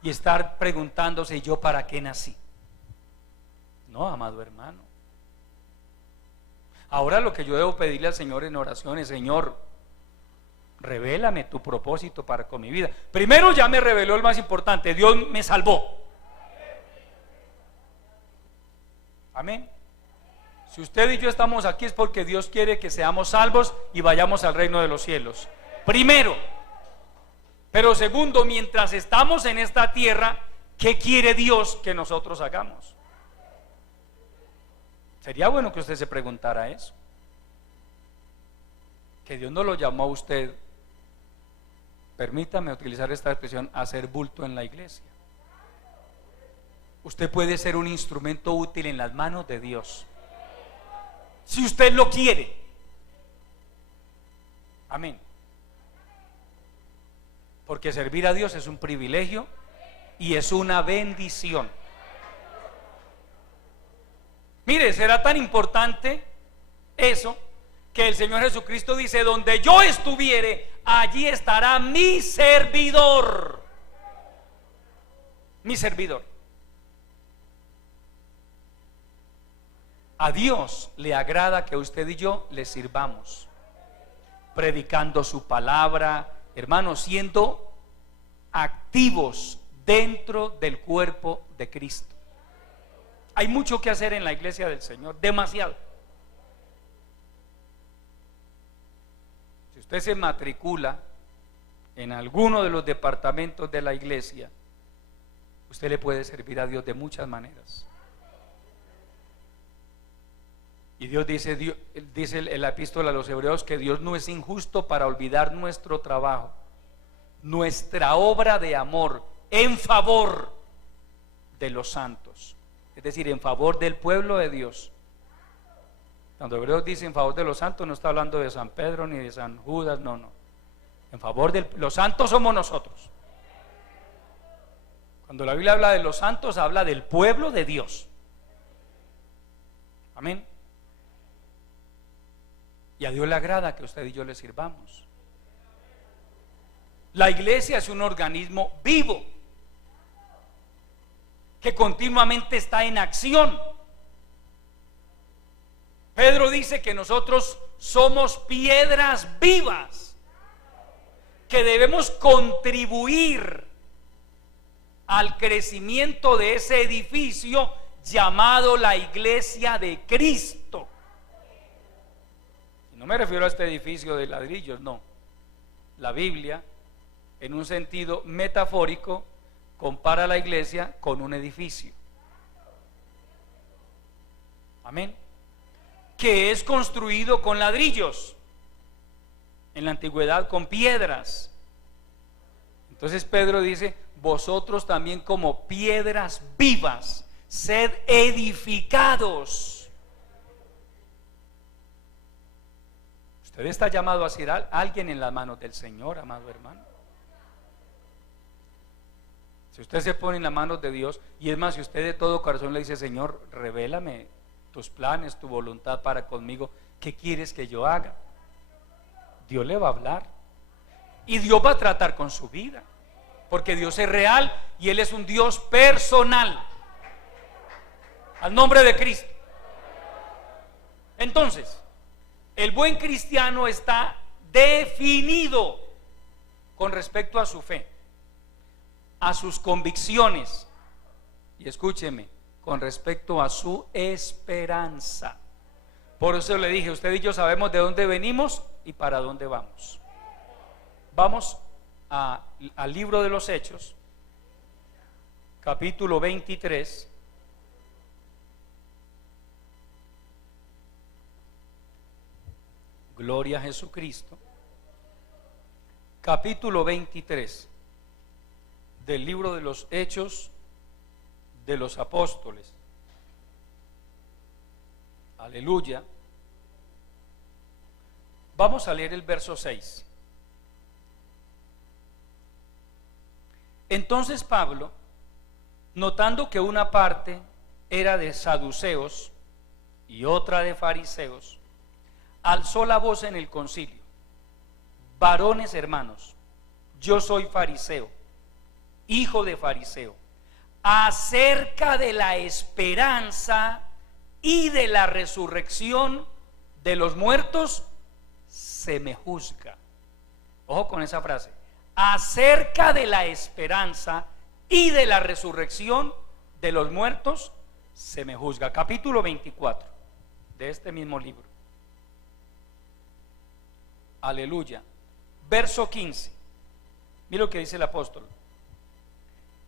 y estar preguntándose: ¿yo para qué nací? No, amado hermano. Ahora lo que yo debo pedirle al Señor en oración es: Señor, revélame tu propósito para con mi vida. Primero ya me reveló el más importante, Dios me salvó. Amén. Si usted y yo estamos aquí es porque Dios quiere que seamos salvos y vayamos al reino de los cielos. Primero. Pero segundo, mientras estamos en esta tierra, ¿qué quiere Dios que nosotros hagamos? Sería bueno que usted se preguntara eso. Que Dios no lo llamó a usted, permítame utilizar esta expresión, a hacer bulto en la iglesia. Usted puede ser un instrumento útil en las manos de Dios, si usted lo quiere. Amén. Porque servir a Dios es un privilegio y es una bendición. Mire, será tan importante eso que el Señor Jesucristo dice: donde yo estuviere, allí estará mi servidor. Mi servidor. A Dios le agrada que usted y yo le sirvamos, predicando su palabra, hermanos, siendo activos dentro del cuerpo de Cristo. Hay mucho que hacer en la iglesia del Señor, demasiado. Si usted se matricula en alguno de los departamentos de la iglesia, usted le puede servir a Dios de muchas maneras. Y Dios dice en la epístola a los Hebreos que Dios no es injusto para olvidar nuestro trabajo, nuestra obra de amor en favor de los santos, es decir, en favor del pueblo de Dios. Cuando Hebreos dice en favor de los santos, no está hablando de San Pedro ni de San Judas, no. En favor de los santos somos nosotros. Cuando la Biblia habla de los santos, habla del pueblo de Dios. Amén. Y a Dios le agrada que usted y yo le sirvamos. La iglesia es un organismo vivo que continuamente está en acción. Pedro dice que nosotros somos piedras vivas que debemos contribuir al crecimiento de ese edificio llamado la iglesia de Cristo. No me refiero a este edificio de ladrillos, no. La Biblia, en un sentido metafórico, compara la iglesia con un edificio. Amén. Que es construido con ladrillos, en la antigüedad con piedras. Entonces Pedro dice: vosotros también como piedras vivas, sed edificados. Usted está llamado a ser alguien en las manos del Señor, amado hermano. Si usted se pone en las manos de Dios, y es más, si usted de todo corazón le dice: Señor, revélame tus planes, tu voluntad para conmigo, ¿qué quieres que yo haga? Dios le va a hablar y Dios va a tratar con su vida, porque Dios es real y Él es un Dios personal. Al nombre de Cristo. Entonces, el buen cristiano está definido con respecto a su fe, a sus convicciones y, escúcheme, con respecto a su esperanza. Por eso le dije: usted y yo sabemos de dónde venimos y para dónde vamos. Vamos al libro de los Hechos, capítulo 23. Gloria a Jesucristo. Capítulo 23 del libro de los Hechos de los Apóstoles. Aleluya. Vamos a leer el verso 6. Entonces Pablo, notando que una parte era de saduceos y otra de fariseos, alzó la voz en el concilio: varones hermanos, yo soy fariseo, hijo de fariseo. Acerca de la esperanza y de la resurrección de los muertos se me juzga. Ojo con esa frase. Acerca de la esperanza y de la resurrección de los muertos se me juzga. Capítulo 24 de este mismo libro. Aleluya. Verso 15. Mira lo que dice el apóstol.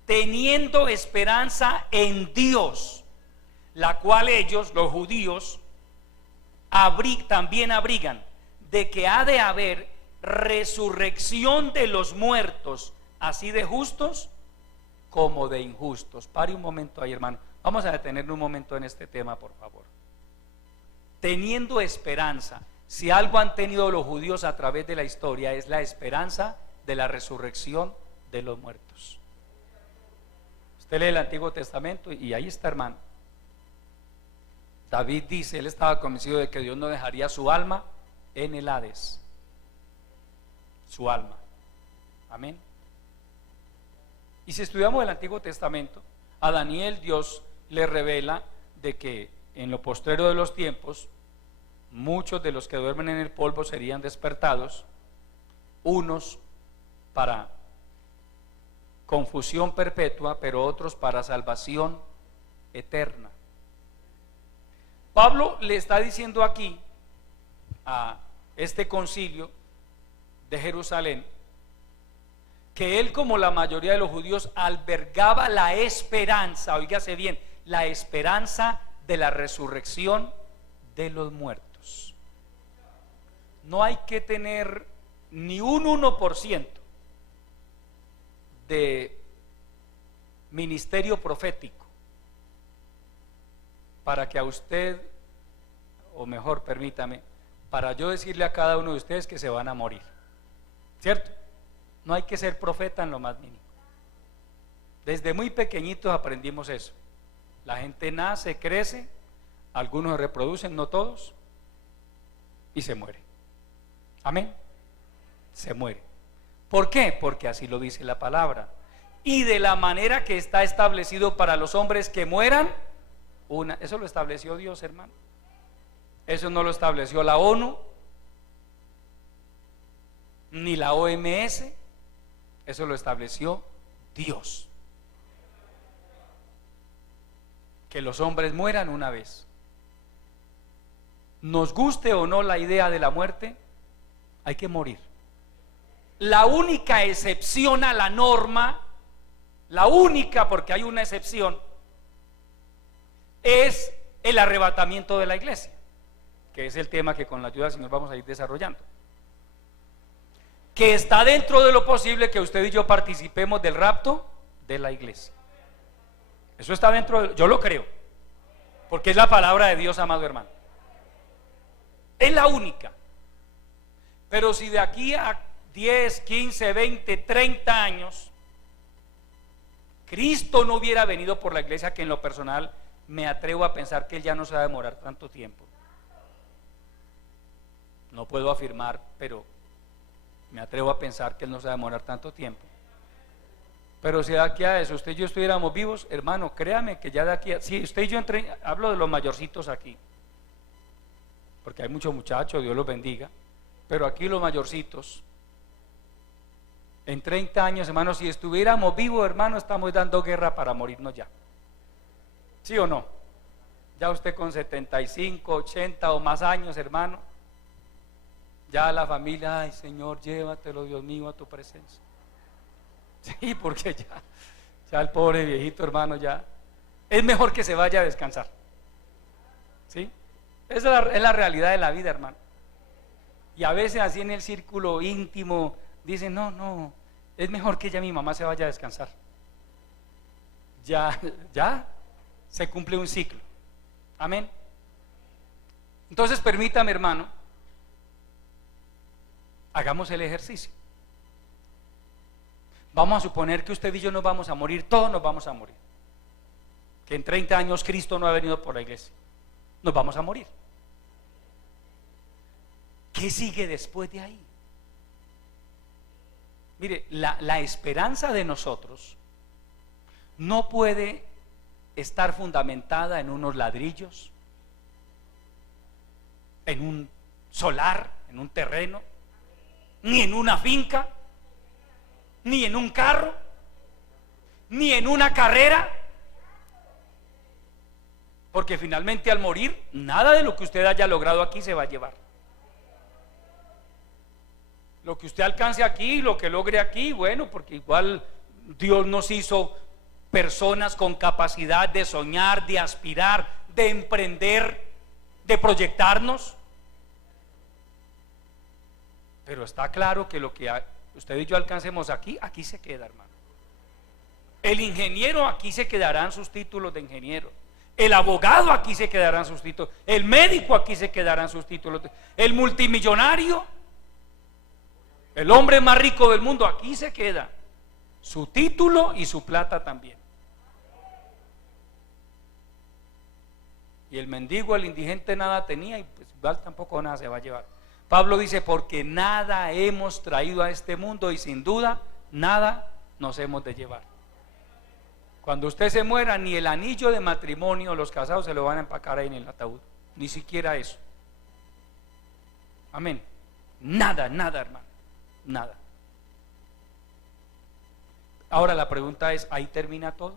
Teniendo esperanza en Dios, la cual ellos, los judíos, también abrigan, de que ha de haber resurrección de los muertos, así de justos como de injustos. Pare un momento ahí, hermano. Vamos a detenernos un momento en este tema, por favor. Teniendo esperanza. Si algo han tenido los judíos a través de la historia, es la esperanza de la resurrección de los muertos. Usted lee el Antiguo Testamento y ahí está, hermano. David dice, él estaba convencido de que Dios no dejaría su alma en el Hades. Su alma. Amén. Y si estudiamos el Antiguo Testamento, a Daniel Dios le revela de que en lo postrero de los tiempos, muchos de los que duermen en el polvo serían despertados, unos para confusión perpetua, pero otros para salvación eterna. Pablo le está diciendo aquí a este concilio de Jerusalén que él, como la mayoría de los judíos, albergaba la esperanza, oígase bien, la esperanza de la resurrección de los muertos. No hay que tener ni un 1% de ministerio profético para que a usted, o mejor, permítame, para yo decirle a cada uno de ustedes que se van a morir, ¿cierto? No hay que ser profeta en lo más mínimo. Desde muy pequeñitos aprendimos eso. La gente nace, crece, algunos se reproducen, no todos, y se muere. Amén. Se muere. ¿Por qué? Porque así lo dice la palabra. Y de la manera que está establecido para los hombres que mueran, eso lo estableció Dios, hermano. Eso no lo estableció la ONU, ni la OMS, eso lo estableció Dios. Que los hombres mueran una vez. Nos guste o no la idea de la muerte, hay que morir. La única excepción a la norma, la única, porque hay una excepción, es el arrebatamiento de la iglesia, que es el tema que con la ayuda del Señor vamos a ir desarrollando, que está dentro de lo posible que usted y yo participemos del rapto de la iglesia. Eso está dentro yo lo creo, porque es la palabra de Dios, amado hermano. Es la única. Pero si de aquí a 10, 15, 20, 30 años Cristo no hubiera venido por la iglesia, que en lo personal me atrevo a pensar que Él ya no se va a demorar tanto tiempo. No puedo afirmar, pero me atrevo a pensar que Él no se va a demorar tanto tiempo. Pero si de aquí a eso usted y yo estuviéramos vivos, hermano, créame que ya de aquí a... Si usted y yo hablo de los mayorcitos aquí, porque hay muchos muchachos, Dios los bendiga, pero aquí los mayorcitos, en 30 años, hermano, si estuviéramos vivos, hermano, estamos dando guerra para morirnos ya. ¿Sí o no? Ya usted con 75, 80 o más años, hermano, ya la familia, ay Señor, llévatelo, Dios mío, a tu presencia. Sí, porque ya el pobre viejito, hermano, ya es mejor que se vaya a descansar. ¿Sí? Esa es la realidad de la vida, hermano. Y a veces así en el círculo íntimo dicen, no, es mejor que ya mi mamá se vaya a descansar. Ya se cumple un ciclo. Amén. Entonces permítame, hermano, hagamos el ejercicio. Vamos a suponer que usted y yo nos vamos a morir, todos nos vamos a morir. Que en 30 años Cristo no ha venido por la iglesia. Nos vamos a morir. ¿Qué sigue después de ahí? Mire, la esperanza de nosotros no puede estar fundamentada en unos ladrillos, en un solar, en un terreno. ni en una finca, ni en un carro, ni en una carrera. Porque finalmente al morir, nada de lo que usted haya logrado aquí se va a llevar. Lo que usted alcance aquí, lo que logre aquí, bueno, porque igual Dios nos hizo personas con capacidad de soñar, de aspirar, de emprender, de proyectarnos. Pero está claro que lo que usted y yo alcancemos aquí, aquí se queda, hermano. El ingeniero, aquí se quedarán sus títulos de ingeniero. El abogado, aquí se quedarán sus títulos. El médico, aquí se quedarán sus títulos. El multimillonario, el hombre más rico del mundo, aquí se queda su título y su plata también. Y el mendigo, el indigente, nada tenía y pues igual tampoco nada se va a llevar. Pablo dice, porque nada hemos traído a este mundo y sin duda nada nos hemos de llevar. Cuando usted se muera, ni el anillo de matrimonio los casados se lo van a empacar ahí en el ataúd, ni siquiera eso. Amén. Nada, nada, hermano, nada. Ahora la pregunta es, ¿ahí termina todo?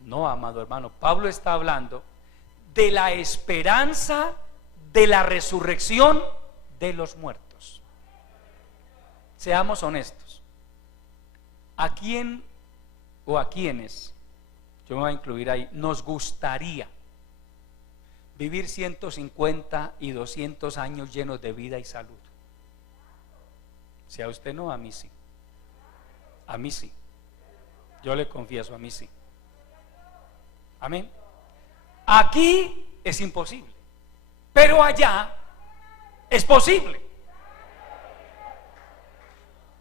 No, amado hermano, Pablo está hablando de la esperanza de la resurrección de los muertos. Seamos honestos. ¿A quién o a quiénes, yo me voy a incluir ahí, nos gustaría vivir 150 y 200 años llenos de vida y salud? Si a usted no, a mí sí. A mí sí. Yo le confieso, a mí sí. Amén. Aquí es imposible, pero allá es posible.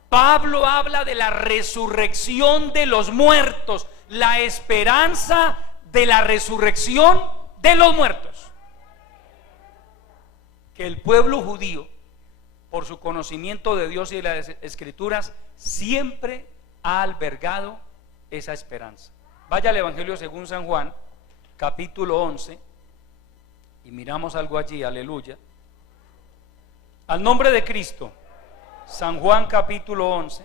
Pablo habla de la resurrección de los muertos, la esperanza de la resurrección de los muertos. Que el pueblo judío, por su conocimiento de Dios y de las Escrituras, siempre ha albergado esa esperanza. Vaya al Evangelio según San Juan, capítulo 11, y miramos algo allí, aleluya. Al nombre de Cristo. San Juan capítulo 11.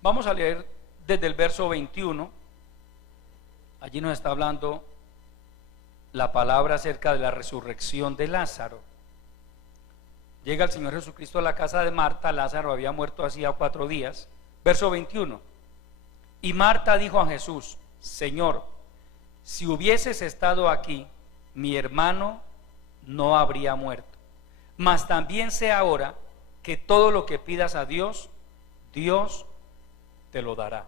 Vamos a leer desde el verso 21. Allí nos está hablando la palabra acerca de la resurrección de Lázaro. Llega el Señor Jesucristo a la casa de Marta. Lázaro había muerto hacía 4 días. Verso 21. Y Marta dijo a Jesús: Señor, si hubieses estado aquí, mi hermano no habría muerto. Mas también sé ahora que todo lo que pidas a Dios, Dios te lo dará.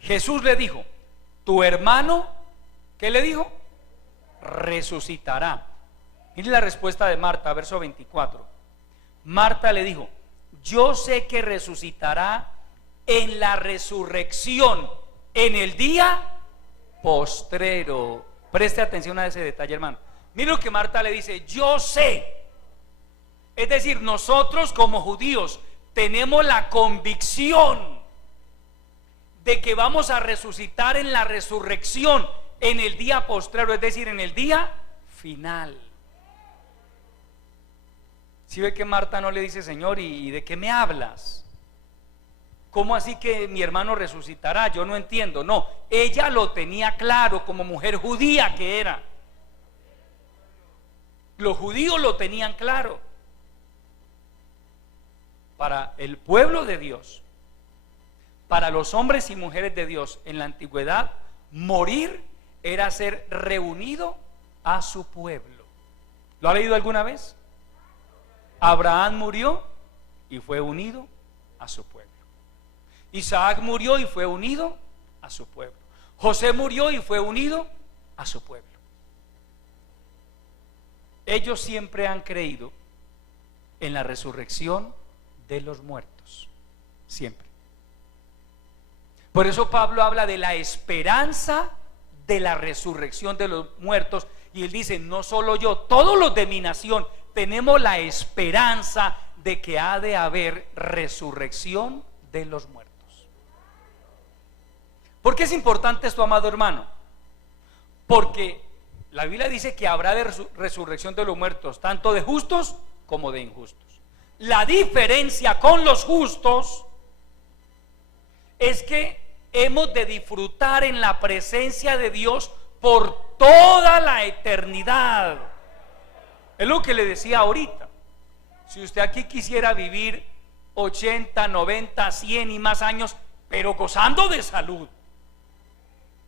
Jesús le dijo: tu hermano, ¿qué le dijo? Resucitará. Mire la respuesta de Marta, verso 24. Marta le dijo: yo sé que resucitará en la resurrección, en el día postrero. Preste atención a ese detalle, hermano. Mire lo que Marta le dice: yo sé. Es decir, nosotros como judíos tenemos la convicción de que vamos a resucitar en la resurrección, en el día postrero, es decir, en el día final. Si ve que Marta no le dice: Señor, ¿y de qué me hablas? ¿Cómo así que mi hermano resucitará? Yo no entiendo. No, ella lo tenía claro como mujer judía que era. Los judíos lo tenían claro. Para el pueblo de Dios, para los hombres y mujeres de Dios en la antigüedad, morir era ser reunido a su pueblo. ¿Lo ha leído alguna vez? Abraham murió y fue unido a su pueblo. Isaac murió y fue unido a su pueblo. José murió y fue unido a su pueblo. Ellos siempre han creído en la resurrección de los muertos. Siempre. Por eso Pablo habla de la esperanza de la resurrección de los muertos. Y él dice: no solo yo, todos los de mi nación tenemos la esperanza de que ha de haber resurrección de los muertos. ¿Por qué es importante esto, amado hermano? Porque La Biblia dice que habrá resurrección de los muertos, tanto de justos como de injustos. La diferencia con los justos es que hemos de disfrutar en la presencia de Dios por toda la eternidad. Es lo que le decía ahorita. Si usted aquí quisiera vivir 80, 90, 100 y más años, pero gozando de salud,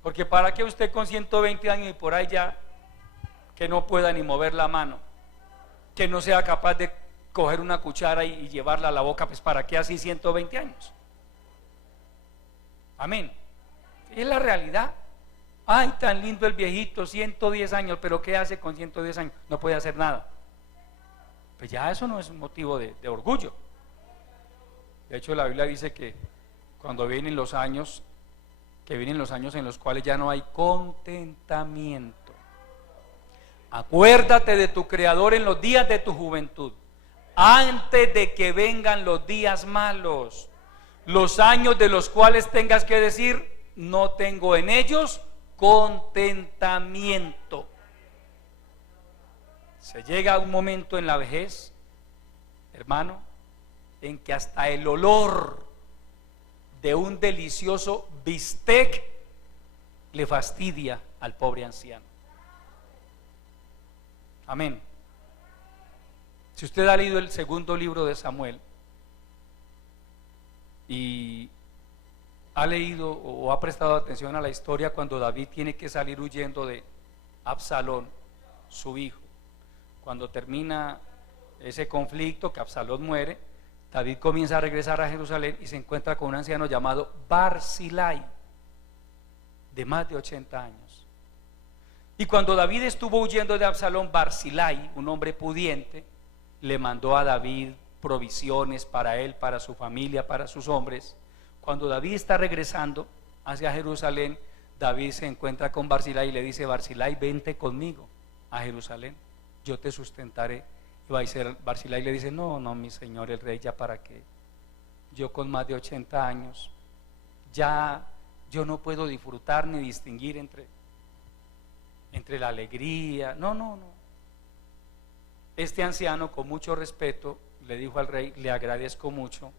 porque para que usted con 120 años y por ahí ya que no pueda ni mover la mano, que no sea capaz de coger una cuchara y llevarla a la boca, pues para qué así 120 años. Amén. Es la realidad. Ay, tan lindo el viejito, 110 años, pero ¿qué hace con 110 años? No puede hacer nada. Pues ya eso no es un motivo de orgullo. De hecho, la Biblia dice que cuando vienen los años, en los cuales ya no hay contentamiento. Acuérdate de tu Creador en los días de tu juventud, antes de que vengan los días malos, los años de los cuales tengas que decir: no tengo en ellos contentamiento. Se llega a un momento en la vejez, hermano, en que hasta el olor de un delicioso bistec le fastidia al pobre anciano. Amén. Si usted ha leído el segundo libro de Samuel y ha leído o ha prestado atención a la historia cuando David tiene que salir huyendo de Absalón, su hijo, cuando termina ese conflicto, que Absalón muere, David comienza a regresar a Jerusalén y se encuentra con un anciano llamado Barzilai, de más de 80 años. Y cuando David estuvo huyendo de Absalón, Barzilai, un hombre pudiente, le mandó a David provisiones para él, para su familia, para sus hombres. Cuando David está regresando hacia Jerusalén, David se encuentra con Barzilai y le dice: Barzilai, vente conmigo a Jerusalén, yo te sustentaré. Y Barzilai le dice: no, mi señor el rey, ya para qué, yo con más de 80 años, ya yo no puedo disfrutar ni distinguir entre la alegría. No. Este anciano, con mucho respeto, le dijo al rey: le agradezco mucho,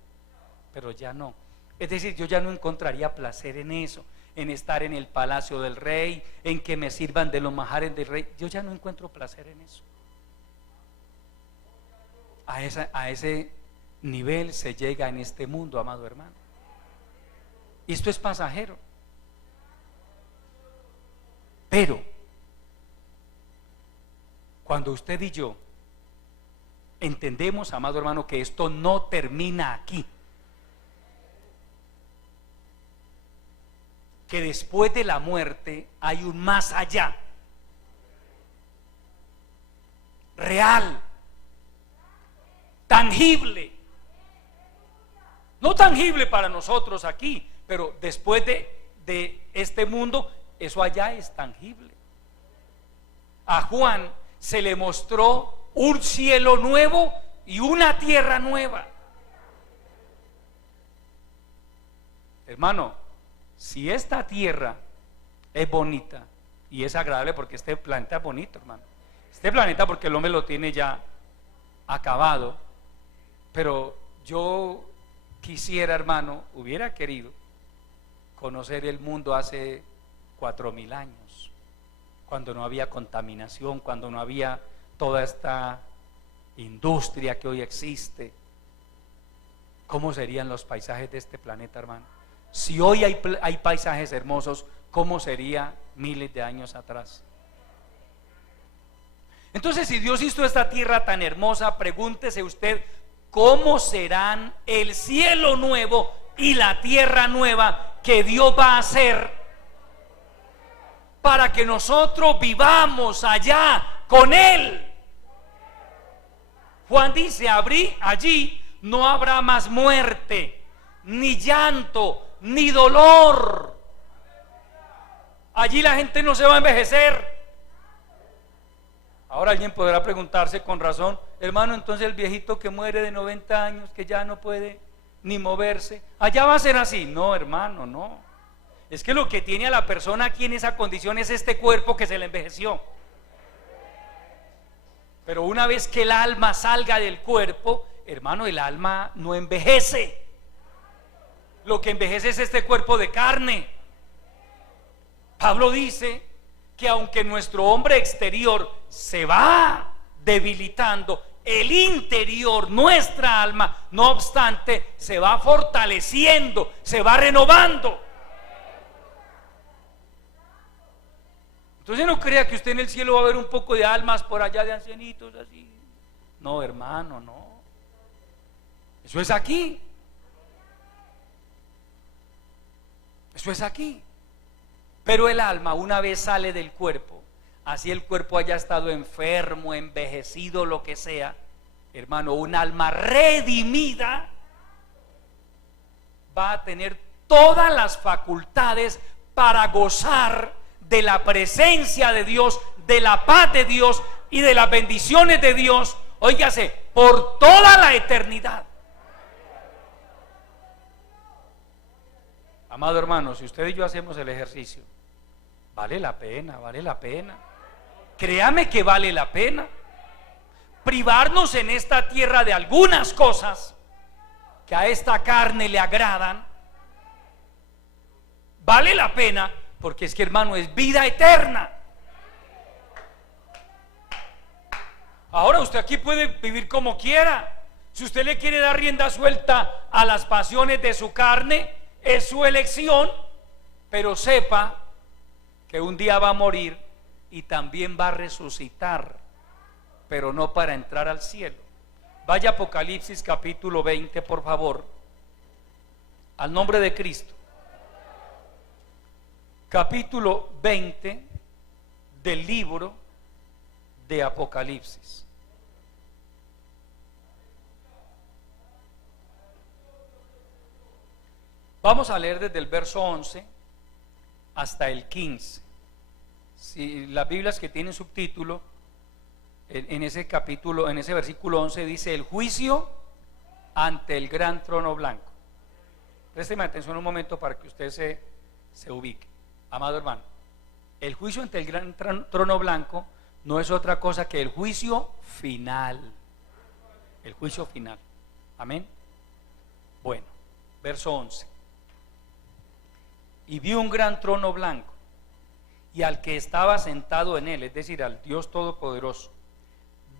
pero ya no. Es decir, yo ya no encontraría placer en eso, en estar en el palacio del rey, en que me sirvan de los manjares del rey. Yo ya no encuentro placer en eso. A ese nivel se llega en este mundo, amado hermano. Y esto es pasajero. Pero cuando usted y yo entendemos, amado hermano, que esto no termina aquí, que después de la muerte hay un más allá, real, tangible, no tangible para nosotros aquí, pero después de este mundo, eso allá es tangible. A Juan se le mostró un cielo nuevo y una tierra nueva. Hermano, si esta tierra es bonita y es agradable, porque este planeta es bonito, hermano, este planeta, porque el hombre lo tiene ya acabado, pero yo quisiera, hermano, hubiera querido conocer el mundo hace 4000 años, cuando no había contaminación, cuando no había toda esta industria que hoy existe. ¿Cómo serían los paisajes de este planeta, hermano? Si hoy hay paisajes hermosos, ¿cómo sería miles de años atrás? Entonces, si Dios hizo esta tierra tan hermosa, pregúntese usted: ¿cómo serán el cielo nuevo y la tierra nueva que Dios va a hacer para que nosotros vivamos allá con Él? Juan dice: allí no habrá más muerte, ni llanto, ni dolor. Allí la gente no se va a envejecer. Ahora alguien podrá preguntarse con razón: hermano, entonces el viejito que muere de 90 años, que ya no puede ni moverse, ¿allá va a ser así? No, hermano, no. Es que lo que tiene a la persona aquí en esa condición es este cuerpo que se le envejeció. Pero una vez que el alma salga del cuerpo, hermano, el alma no envejece. Lo que envejece es este cuerpo de carne. Pablo dice que aunque nuestro hombre exterior se va debilitando, el interior, nuestra alma, no obstante, se va fortaleciendo, se va renovando. Entonces no crea que usted en el cielo va a ver un poco de almas por allá de ancianitos así. No, hermano, no. Eso es aquí. Eso es aquí. Pero el alma, una vez sale del cuerpo, así el cuerpo haya estado enfermo, envejecido, lo que sea, hermano, un alma redimida va a tener todas las facultades para gozar de la presencia de Dios, de la paz de Dios y de las bendiciones de Dios, óigase, por toda la eternidad. Amado hermano, si usted y yo hacemos el ejercicio, vale la pena, vale la pena. Créame que vale la pena privarnos en esta tierra de algunas cosas que a esta carne le agradan. Vale la pena, porque es que, hermano, es vida eterna. Ahora usted aquí puede vivir como quiera. Si usted le quiere dar rienda suelta a las pasiones de su carne, es su elección, pero sepa que un día va a morir y también va a resucitar, pero no para entrar al cielo. Vaya a Apocalipsis capítulo 20, por favor, al nombre de Cristo. Capítulo 20 del libro de Apocalipsis. Vamos a leer desde el verso 11 hasta el 15. Si las Biblias que tienen subtítulo, en ese capítulo, en ese versículo 11 dice: el juicio ante el gran trono blanco. Présteme atención un momento para que usted se ubique. Amado hermano, el juicio ante el gran trono blanco no es otra cosa que el juicio final. El juicio final. Amén. Bueno, verso 11. Y vi un gran trono blanco, y al que estaba sentado en él, es decir, al Dios Todopoderoso,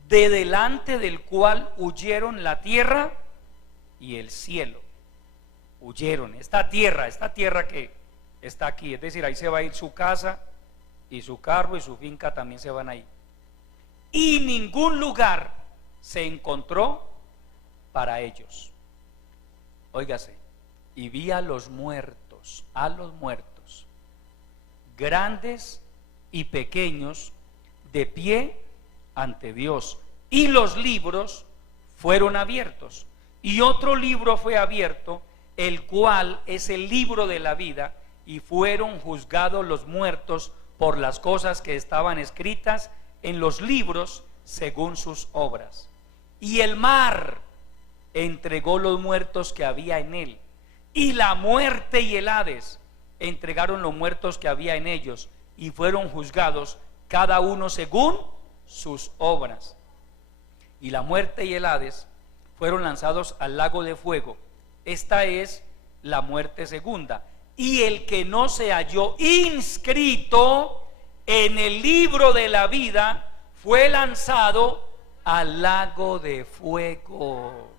de delante del cual huyeron la tierra y el cielo. Huyeron, esta tierra que está aquí, es decir, ahí se va a ir su casa y su carro y su finca también se van a ir. Y ningún lugar se encontró para ellos. Óigase, y vi a los muertos, grandes y pequeños, de pie ante Dios, y los libros fueron abiertos, y otro libro fue abierto, el cual es el libro de la vida, y fueron juzgados los muertos por las cosas que estaban escritas en los libros según sus obras. Y el mar entregó los muertos que había en él, y la muerte y el Hades entregaron los muertos que había en ellos, y fueron juzgados cada uno según sus obras. Y la muerte y el Hades fueron lanzados al lago de fuego. Esta es la muerte segunda. Y el que no se halló inscrito en el libro de la vida fue lanzado al lago de fuego.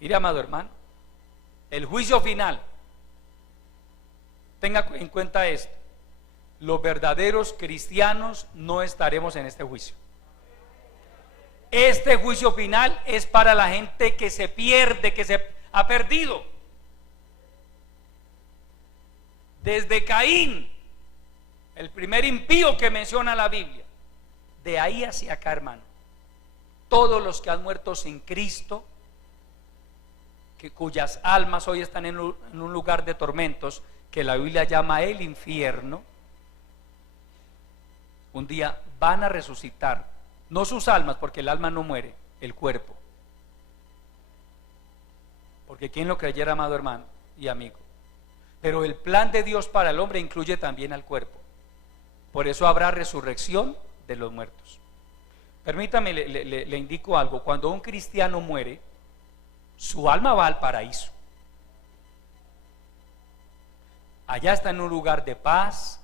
Mire, amado hermano, el juicio final. Tenga en cuenta esto: los verdaderos cristianos no estaremos en este juicio. Este juicio final es para la gente que se pierde, que se ha perdido. Desde Caín, el primer impío que menciona la Biblia, de ahí hacia acá, hermano, todos los que han muerto sin Cristo, cuyas almas hoy están en un lugar de tormentos que la Biblia llama el infierno, un día van a resucitar, no sus almas, porque el alma no muere, el cuerpo. Porque quien lo creyera, amado hermano y amigo. Pero el plan de Dios para el hombre incluye también al cuerpo. Por eso habrá resurrección de los muertos. Permítame, le indico algo. Cuando un cristiano muere, su alma va al paraíso. Allá está en un lugar de paz,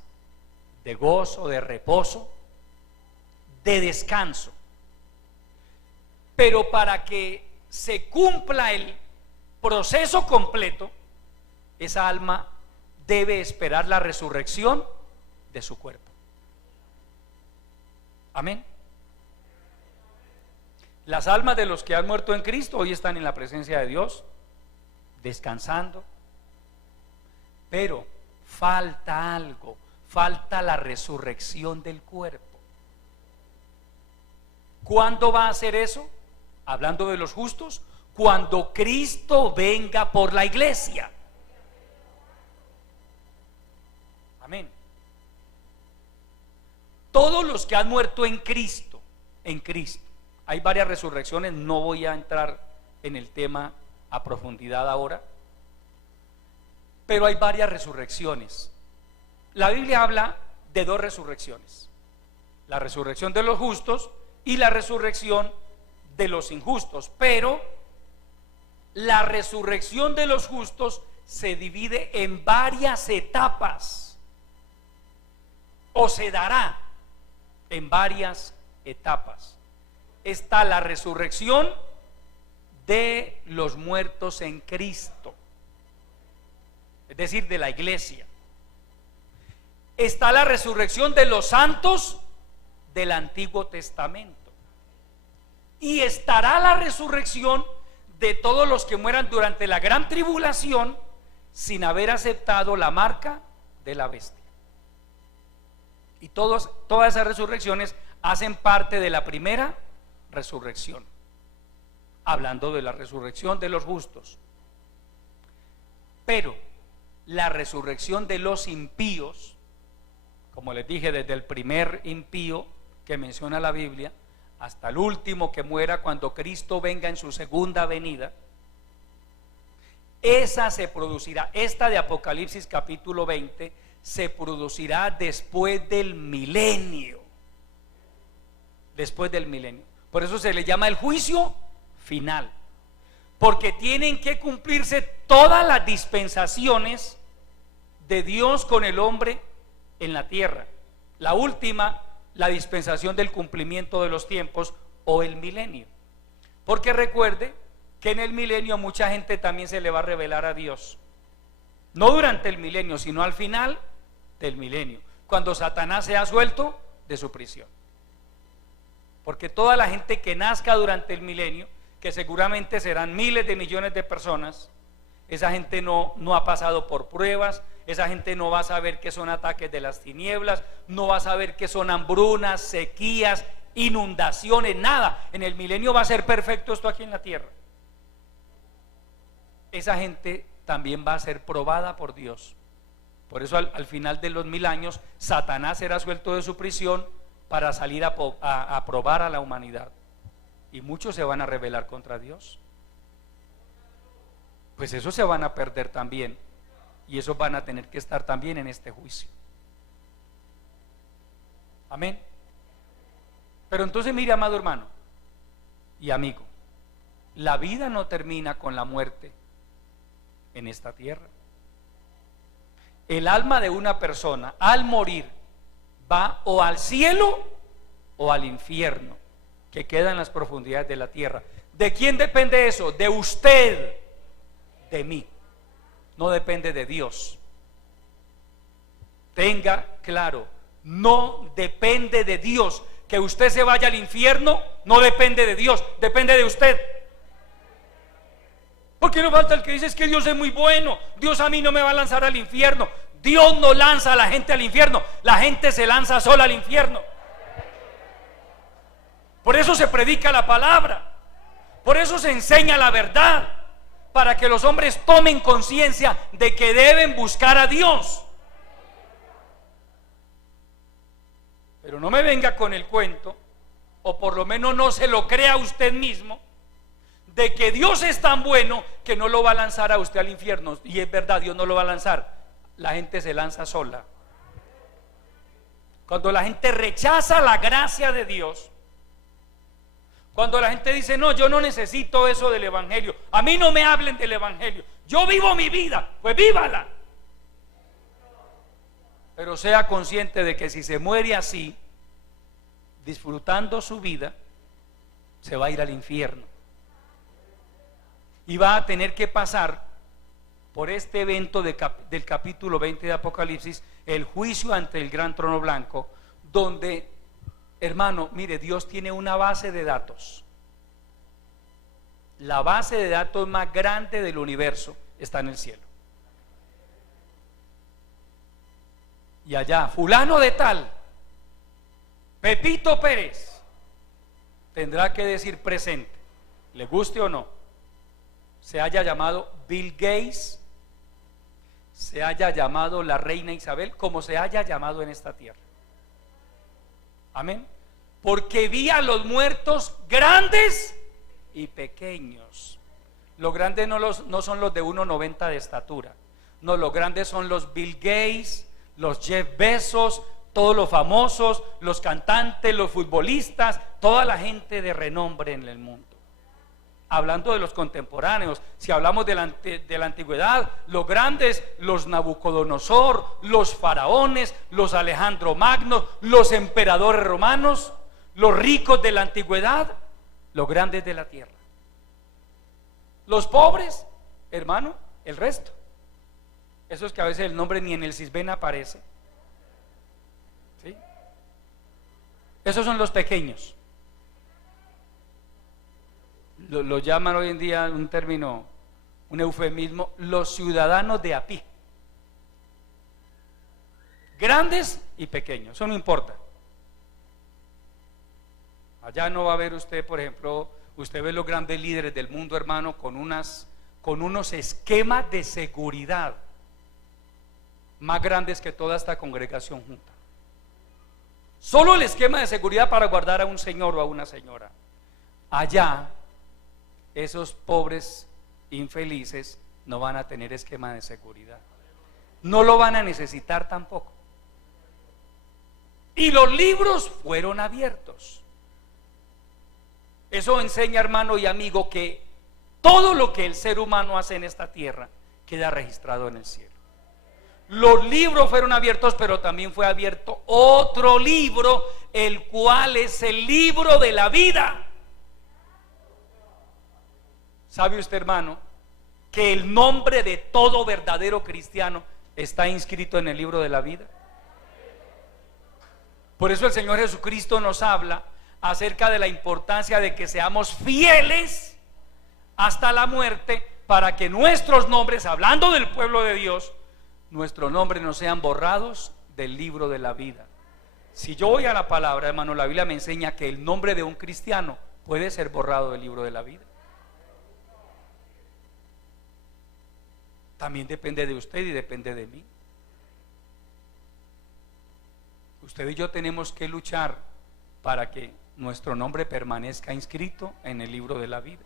de gozo, de reposo, de descanso. Pero para que se cumpla el proceso completo, esa alma debe esperar la resurrección de su cuerpo. Amén. Las almas de los que han muerto en Cristo hoy están en la presencia de Dios, descansando. Pero falta algo, falta la resurrección del cuerpo. ¿Cuándo va a hacer eso? Hablando de los justos, cuando Cristo venga por la iglesia. Amén. Todos los que han muerto en Cristo, hay varias resurrecciones, no voy a entrar en el tema a profundidad ahora, pero hay varias resurrecciones. La Biblia habla de dos resurrecciones: la resurrección de los justos y la resurrección de los injustos. Pero la resurrección de los justos se divide en varias etapas, o se dará en varias etapas. Está la resurrección de los muertos en Cristo, es decir, de la iglesia. Está la resurrección de los santos del Antiguo Testamento. Y estará la resurrección de todos los que mueran durante la gran tribulación sin haber aceptado la marca de la bestia. Y todas esas resurrecciones hacen parte de la primera resurrección, hablando de la resurrección de los justos. Pero la resurrección de los impíos, como les dije, desde el primer impío que menciona la Biblia hasta el último que muera cuando Cristo venga en su segunda venida, esa se producirá, esta de Apocalipsis capítulo 20 se producirá después del milenio. Después del milenio. Por eso se le llama el juicio final, porque tienen que cumplirse todas las dispensaciones de Dios con el hombre en la tierra. La última, la dispensación del cumplimiento de los tiempos, o el milenio. Porque recuerde que en el milenio mucha gente también se le va a revelar a Dios. No durante el milenio, sino al final del milenio, cuando Satanás sea suelto de su prisión. Porque toda la gente que nazca durante el milenio, que seguramente serán miles de millones de personas, esa gente no ha pasado por pruebas, esa gente no va a saber qué son ataques de las tinieblas, no va a saber qué son hambrunas, sequías, inundaciones, nada. En el milenio va a ser perfecto esto aquí en la tierra. Esa gente también va a ser probada por Dios. Por eso al final de los 1000 años Satanás será suelto de su prisión para salir a probar a la humanidad, y muchos se van a rebelar contra Dios. Pues esos se van a perder también, y esos van a tener que estar también en este juicio. Amén. Pero entonces mire, amado hermano y amigo, la vida no termina con la muerte en esta tierra. El alma de una persona al morir va o al cielo o al infierno, que queda en las profundidades de la tierra. ¿De quién depende eso? De usted, de mí. No depende de Dios. Tenga claro, no depende de Dios. Que usted se vaya al infierno no depende de Dios, depende de usted. Porque no falta el que dice: es que Dios es muy bueno, Dios a mí no me va a lanzar al infierno. Dios no lanza a la gente al infierno, la gente se lanza sola al infierno. Por eso se predica la palabra, por eso se enseña la verdad, para que los hombres tomen conciencia de que deben buscar a Dios. Pero no me venga con el cuento, o por lo menos no se lo crea usted mismo, de que Dios es tan bueno que no lo va a lanzar a usted al infierno. Y es verdad, Dios no lo va a lanzar, la gente se lanza sola. Cuando la gente rechaza la gracia de Dios, Cuando la gente dice, no, yo no necesito eso del evangelio, a mí no me hablen del evangelio, yo vivo mi vida, pues vívala. Pero sea consciente de que si se muere así, disfrutando su vida, se va a ir al infierno y va a tener que pasar por este evento del capítulo 20 de Apocalipsis, el juicio ante el gran trono blanco, donde, hermano, mire, Dios tiene una base de datos. La base de datos más grande del universo está en el cielo. Y allá, fulano de tal, Pepito Pérez, tendrá que decir presente, le guste o no, se haya llamado Bill Gates, se haya llamado la reina Isabel, como se haya llamado en esta tierra. Amén. Porque vi a los muertos grandes y pequeños. Los grandes no son los de 1,90 de estatura. No, los grandes son los Bill Gates, los Jeff Bezos, todos los famosos, los cantantes, los futbolistas, toda la gente de renombre en el mundo. Hablando de los contemporáneos, si hablamos de la antigüedad, los grandes, los Nabucodonosor, los faraones, los Alejandro Magno, los emperadores romanos, los ricos de la antigüedad, los grandes de la tierra. Los pobres, hermano, el resto. Eso es que a veces el nombre ni en el Sisbén aparece. ¿Sí? Esos son los pequeños. Lo llaman hoy en día un término, un eufemismo, los ciudadanos de a pie. Grandes y pequeños, eso no importa. Allá no va a ver usted, por ejemplo, usted ve los grandes líderes del mundo, hermano, con unos esquemas de seguridad más grandes que toda esta congregación junta. Solo el esquema de seguridad para guardar a un señor o a una señora. Allá, esos pobres infelices no van a tener esquema de seguridad. No lo van a necesitar tampoco. Y los libros fueron abiertos. Eso enseña, hermano y amigo, que todo lo que el ser humano hace en esta tierra queda registrado en el cielo. Los libros fueron abiertos, pero también fue abierto otro libro, el cual es el libro de la vida. ¿Sabe usted, hermano, que el nombre de todo verdadero cristiano está inscrito en el libro de la vida? Por eso el Señor Jesucristo nos habla acerca de la importancia de que seamos fieles hasta la muerte, para que nuestros nombres, hablando del pueblo de Dios, nuestros nombres no sean borrados del libro de la vida. Si yo voy a la palabra, hermano, la Biblia me enseña que el nombre de un cristiano puede ser borrado del libro de la vida. También depende de usted y depende de mí. Usted y yo tenemos que luchar para que nuestro nombre permanezca inscrito en el libro de la vida.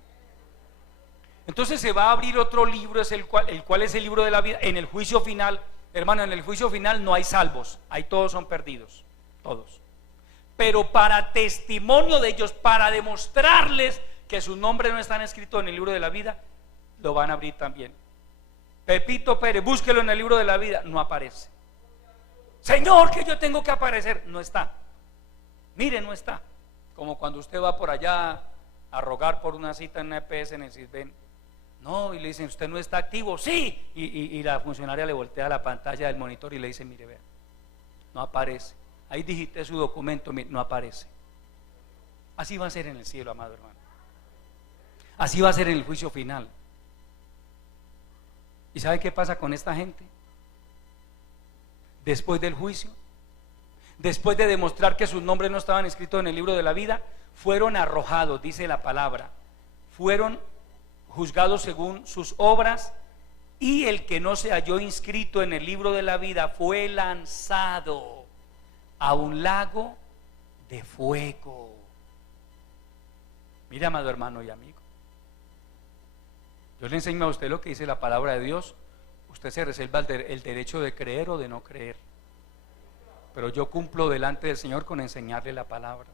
Entonces se va a abrir otro libro, el cual es el libro de la vida. En el juicio final, hermano, en el juicio final no hay salvos, ahí todos son perdidos, todos. Pero para testimonio de ellos, para demostrarles que sus nombres no están escritos en el libro de la vida, lo van a abrir también. Pepito Pérez, búsquelo en el libro de la vida, no aparece. Señor, que yo tengo que aparecer, no está. Mire, no está. Como cuando usted va por allá a rogar por una cita en una EPS en el Sisbén. No, y le dicen, usted no está activo. Sí, y la funcionaria le voltea la pantalla del monitor y le dice, mire, vea, no aparece. Ahí digité su documento, mire, no aparece. Así va a ser en el cielo, amado hermano. Así va a ser en el juicio final. ¿Y sabe qué pasa con esta gente? Después del juicio, después de demostrar que sus nombres no estaban escritos en el libro de la vida, fueron arrojados, dice la palabra, fueron juzgados según sus obras, y el que no se halló inscrito en el libro de la vida fue lanzado a un lago de fuego. Mira, amado hermano y amigo, yo le enseño a usted lo que dice la palabra de Dios. Usted se reserva el derecho de creer o de no creer, pero yo cumplo delante del Señor con enseñarle la palabra.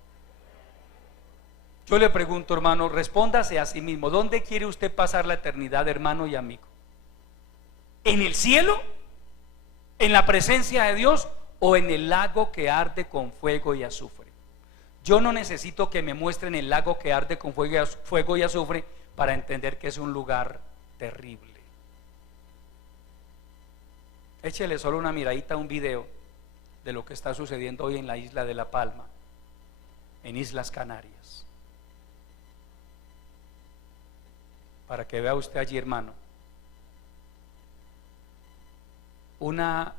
Yo le pregunto, hermano, respóndase a sí mismo, ¿dónde quiere usted pasar la eternidad, hermano y amigo? ¿En el cielo? ¿En la presencia de Dios? ¿O en el lago que arde con fuego y azufre? Yo no necesito que me muestren el lago que arde con fuego y azufre para entender que es un lugar terrible. Échele solo una miradita a un video de lo que está sucediendo hoy en la isla de La Palma, en Islas Canarias, para que vea usted allí, hermano, una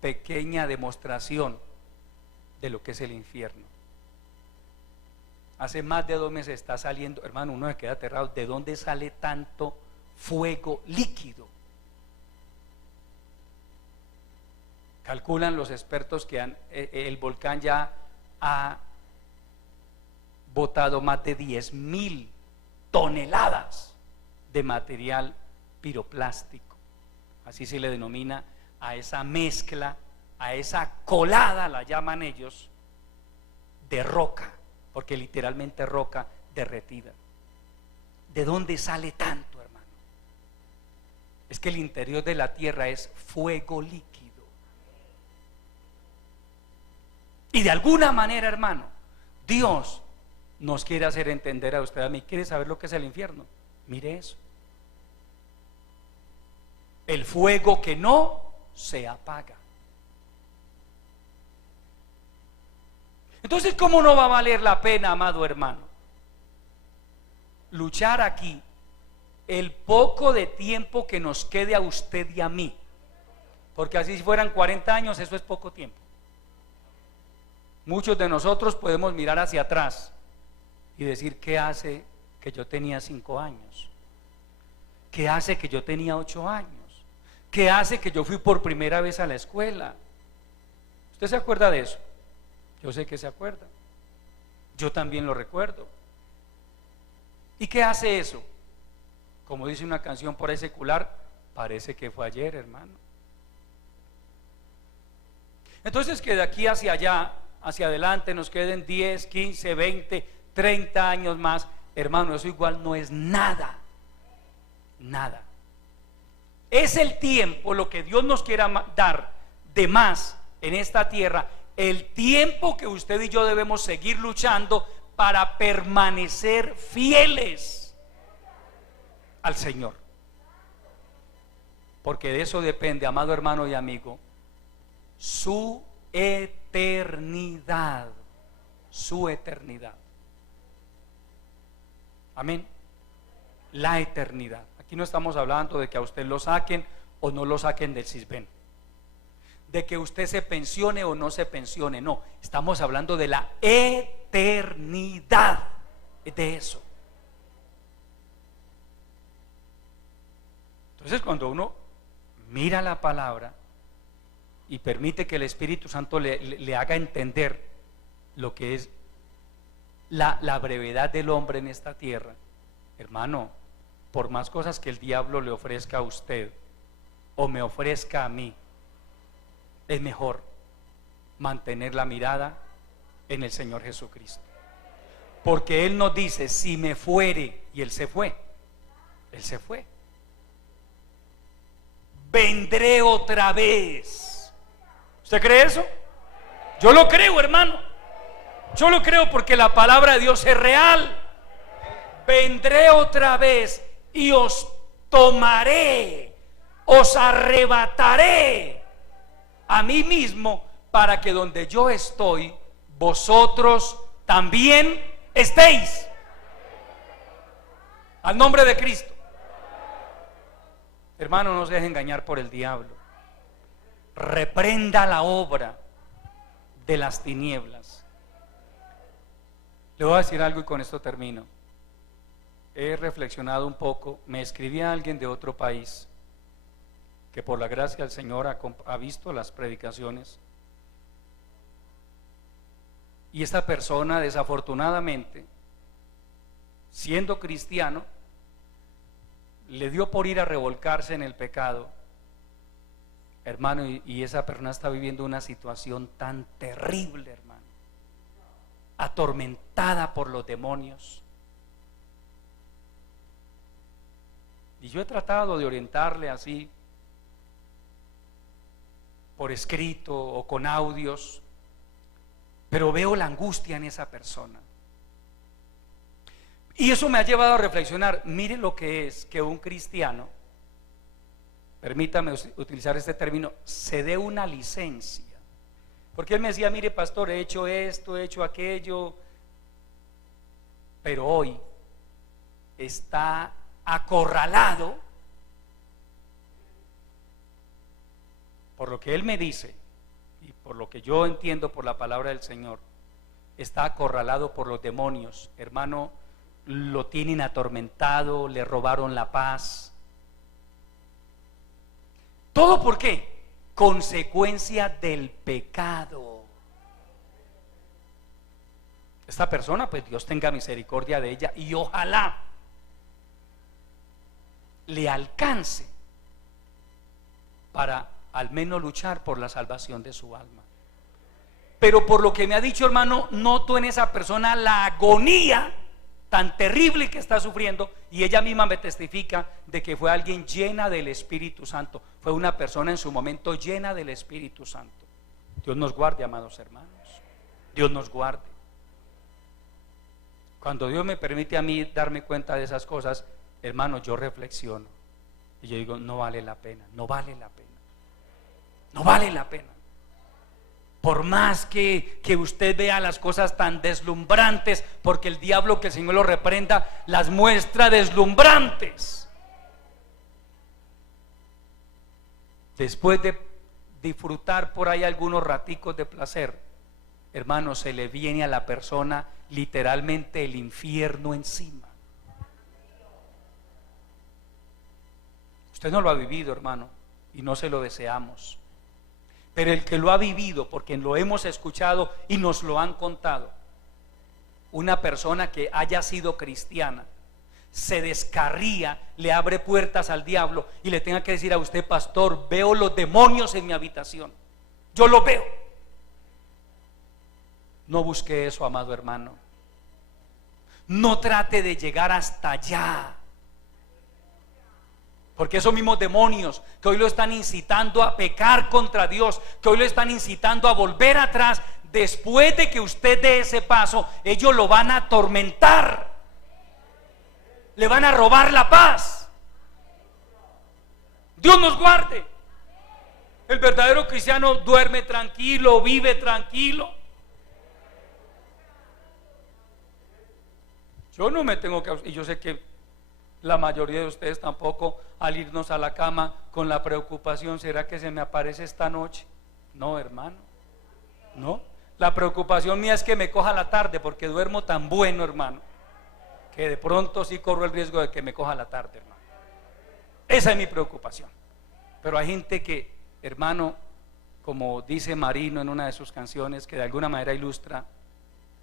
pequeña demostración de lo que es el infierno. Hace más de 2 meses está saliendo, hermano, uno se queda aterrado. ¿De dónde sale tanto fuego líquido? Calculan los expertos que el volcán ya ha botado más de 10.000 toneladas de material piroplástico. Así se le denomina a esa mezcla, a esa colada, la llaman ellos, de roca, porque literalmente roca derretida. ¿De dónde sale tanto, hermano? Es que el interior de la tierra es fuego líquido. Y de alguna manera, hermano, Dios nos quiere hacer entender a usted, a mí. ¿Quiere saber lo que es el infierno? Mire eso. El fuego que no se apaga. Entonces, ¿cómo no va a valer la pena, amado hermano, luchar aquí el poco de tiempo que nos quede a usted y a mí? Porque así si fueran 40 años, eso es poco tiempo. Muchos de nosotros podemos mirar hacia atrás y decir, ¿qué hace que yo tenía 5 años? ¿Qué hace que yo tenía 8 años? ¿Qué hace que yo fui por primera vez a la escuela? ¿Usted se acuerda de eso? Yo sé que se acuerda. Yo también lo recuerdo. ¿Y qué hace eso? Como dice una canción por ahí secular, parece que fue ayer, hermano. Entonces, que de aquí hacia allá, hacia adelante, nos queden 10, 15, 20, 30 años más, hermano, eso igual no es nada. Nada. Es el tiempo, lo que Dios nos quiera dar de más en esta tierra, el tiempo que usted y yo debemos seguir luchando para permanecer fieles al Señor. Porque de eso depende, amado hermano y amigo, su eternidad. Su eternidad. Amén. La eternidad. Aquí no estamos hablando de que a usted lo saquen o no lo saquen del CISBEN, de que usted se pensione o no se pensione. No, estamos hablando de la eternidad, de eso. Entonces, cuando uno mira la palabra y permite que el Espíritu Santo le haga entender lo que es la brevedad del hombre en esta tierra, hermano, por más cosas que el diablo le ofrezca a usted o me ofrezca a mí, es mejor mantener la mirada en el Señor Jesucristo, porque Él nos dice, si me fuere, y Él se fue, Él se fue, vendré otra vez. ¿Usted cree eso? Yo lo creo, hermano. Yo lo creo porque la palabra de Dios es real. Vendré otra vez y os tomaré, os arrebataré a mí mismo, para que donde yo estoy, vosotros también estéis. Al nombre de Cristo. Hermano, no se deje engañar por el diablo. Reprenda la obra de las tinieblas. Le voy a decir algo y con esto termino. He reflexionado un poco. Me escribía alguien de otro país que por la gracia del Señor ha visto las predicaciones, y esta persona, desafortunadamente, siendo cristiano, le dio por ir a revolcarse en el pecado, hermano, y esa persona está viviendo una situación tan terrible, hermano, atormentada por los demonios. Y yo he tratado de orientarle así, por escrito o con audios, pero veo la angustia en esa persona. Y eso me ha llevado a reflexionar. Mire lo que es que un cristiano, permítame utilizar este término, se dé una licencia. Porque él me decía, mire pastor, he hecho esto, he hecho aquello, pero hoy está acorralado por lo que él me dice y por lo que yo entiendo por la palabra del Señor. Está acorralado por los demonios, hermano. Lo tienen atormentado, le robaron la paz. ¿Todo por qué? Consecuencia del pecado. Esta persona, pues Dios tenga misericordia de ella y ojalá le alcance para al menos luchar por la salvación de su alma. Pero por lo que me ha dicho, hermano, noto en esa persona la agonía tan terrible que está sufriendo, y ella misma me testifica de que fue alguien llena del Espíritu Santo, fue una persona en su momento llena del Espíritu Santo. Dios nos guarde, amados hermanos, Dios nos guarde. Cuando Dios me permite a mí darme cuenta de esas cosas, hermano, yo reflexiono y yo digo, no vale la pena, no vale la pena, no vale la pena. Por más que usted vea las cosas tan deslumbrantes, porque el diablo, que el Señor lo reprenda, las muestra deslumbrantes. Después de disfrutar por ahí algunos raticos de placer, hermano, se le viene a la persona literalmente el infierno encima. Usted no lo ha vivido, hermano, y no se lo deseamos. Pero el que lo ha vivido, porque lo hemos escuchado y nos lo han contado, una persona que haya sido cristiana se descarría, le abre puertas al diablo y le tenga que decir a usted, pastor, veo los demonios en mi habitación, yo los veo. No busque eso, amado hermano. No trate de llegar hasta allá, porque esos mismos demonios que hoy lo están incitando a pecar contra Dios, que hoy lo están incitando a volver atrás, después de que usted dé ese paso, ellos lo van a atormentar, le van a robar la paz. Dios nos guarde. El verdadero cristiano duerme tranquilo, vive tranquilo. Yo no me tengo que, y yo sé que la mayoría de ustedes tampoco, al irnos a la cama con la preocupación, ¿será que se me aparece esta noche? No, hermano, no. La preocupación mía es que me coja la tarde, porque duermo tan bueno, hermano, que de pronto sí corro el riesgo de que me coja la tarde, hermano. Esa es mi preocupación. Pero hay gente que, hermano, como dice Marino en una de sus canciones, que de alguna manera ilustra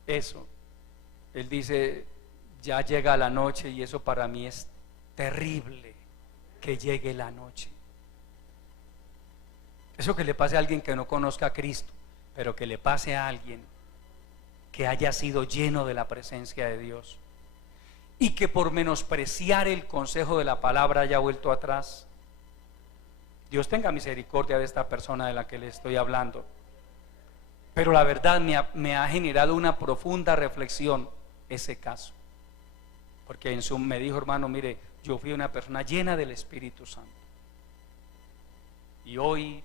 eso. Él dice, ya llega la noche, y eso para mí es terrible, que llegue la noche. Eso que le pase a alguien que no conozca a Cristo, pero que le pase a alguien que haya sido lleno de la presencia de Dios y que por menospreciar el consejo de la palabra haya vuelto atrás. Dios tenga misericordia de esta persona de la que le estoy hablando. Pero la verdad me ha generado una profunda reflexión ese caso. Porque me dijo, hermano, mire, yo fui una persona llena del Espíritu Santo. Y hoy,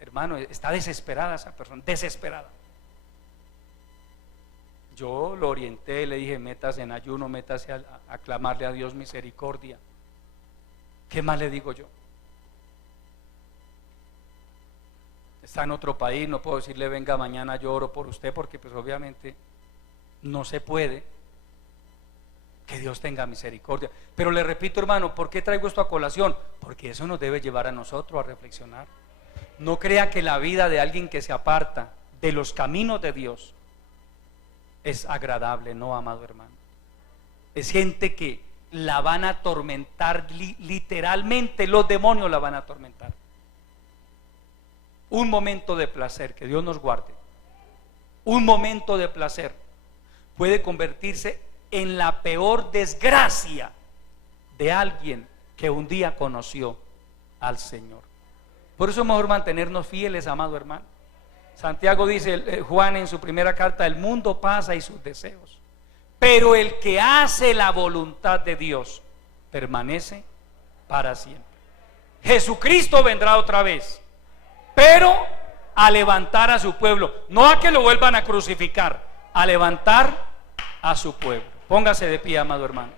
hermano, está desesperada esa persona, desesperada. Yo lo orienté, le dije, métase en ayuno, métase a clamarle a Dios misericordia. ¿Qué más le digo yo? Está en otro país, no puedo decirle, venga mañana yo oro por usted, porque pues obviamente no se puede. Que Dios tenga misericordia. Pero le repito, hermano, ¿por qué traigo esto a colación? Porque eso nos debe llevar a nosotros a reflexionar. No crea que la vida de alguien que se aparta de los caminos de Dios es agradable, no, amado hermano. Es gente que la van a atormentar, literalmente los demonios la van a atormentar. Un momento de placer, que Dios nos guarde. Un momento de placer. puede convertirse en la peor desgracia de alguien que un día conoció al Señor. Por eso es mejor mantenernos fieles, amado hermano. Santiago dice, Juan en su primera carta, el mundo pasa y sus deseos, pero el que hace la voluntad de Dios permanece para siempre. Jesucristo vendrá otra vez, pero a levantar a su pueblo, no a que lo vuelvan a crucificar, a levantar a su pueblo. Póngase de pie, amado hermano.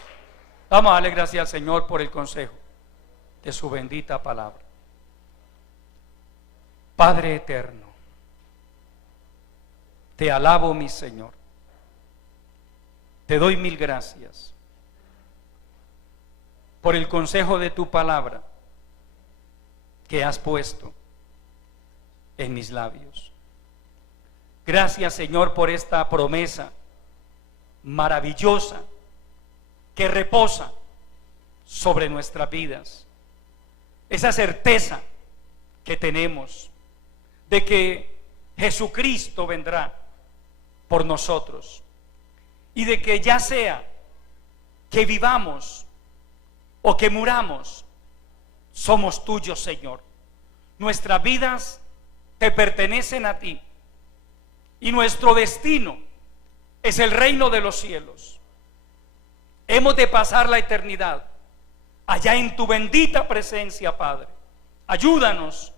Vamos a darle gracias al Señor por el consejo de su bendita palabra. Padre eterno, te alabo, mi Señor. Te doy mil gracias por el consejo de tu palabra que has puesto en mis labios. Gracias, Señor, por esta promesa maravillosa que reposa sobre nuestras vidas. Esa certeza que tenemos de que Jesucristo vendrá por nosotros y de que ya sea que vivamos o que muramos, somos tuyos, Señor. Nuestras vidas te pertenecen a ti y nuestro destino es el reino de los cielos. Hemos de pasar la eternidad allá en tu bendita presencia, Padre. Ayúdanos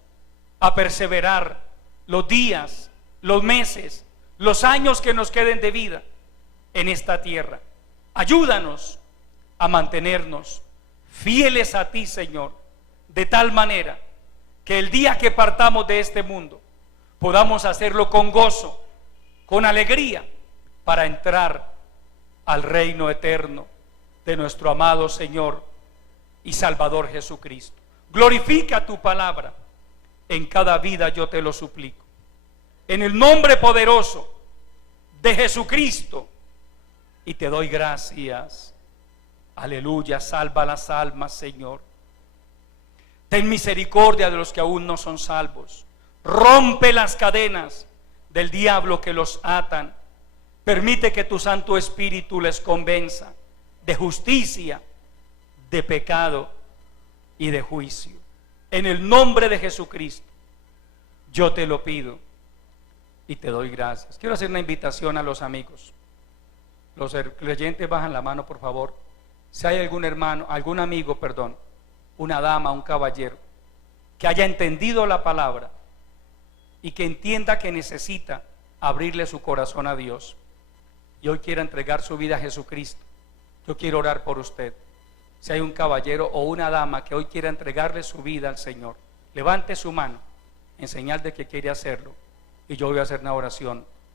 a perseverar los días, los meses, los años que nos queden de vida en esta tierra. Ayúdanos a mantenernos fieles a ti, Señor, de tal manera que el día que partamos de este mundo podamos hacerlo con gozo, con alegría, para entrar al reino eterno de nuestro amado Señor y Salvador Jesucristo. Glorifica tu palabra en cada vida, yo te lo suplico. En el nombre poderoso de Jesucristo, y te doy gracias. Aleluya, salva las almas, Señor. Ten misericordia de los que aún no son salvos. Rompe las cadenas del diablo que los atan. Permite que tu Santo Espíritu les convenza de justicia, de pecado y de juicio. En el nombre de Jesucristo, yo te lo pido y te doy gracias. Quiero hacer una invitación a los amigos. Los creyentes bajan la mano, por favor. Si hay algún hermano, algún amigo, perdón, una dama, un caballero, que haya entendido la palabra y que entienda que necesita abrirle su corazón a Dios y hoy quiera entregar su vida a Jesucristo, yo quiero orar por usted. Si hay un caballero o una dama que hoy quiera entregarle su vida al Señor, levante su mano en señal de que quiere hacerlo y yo voy a hacer una oración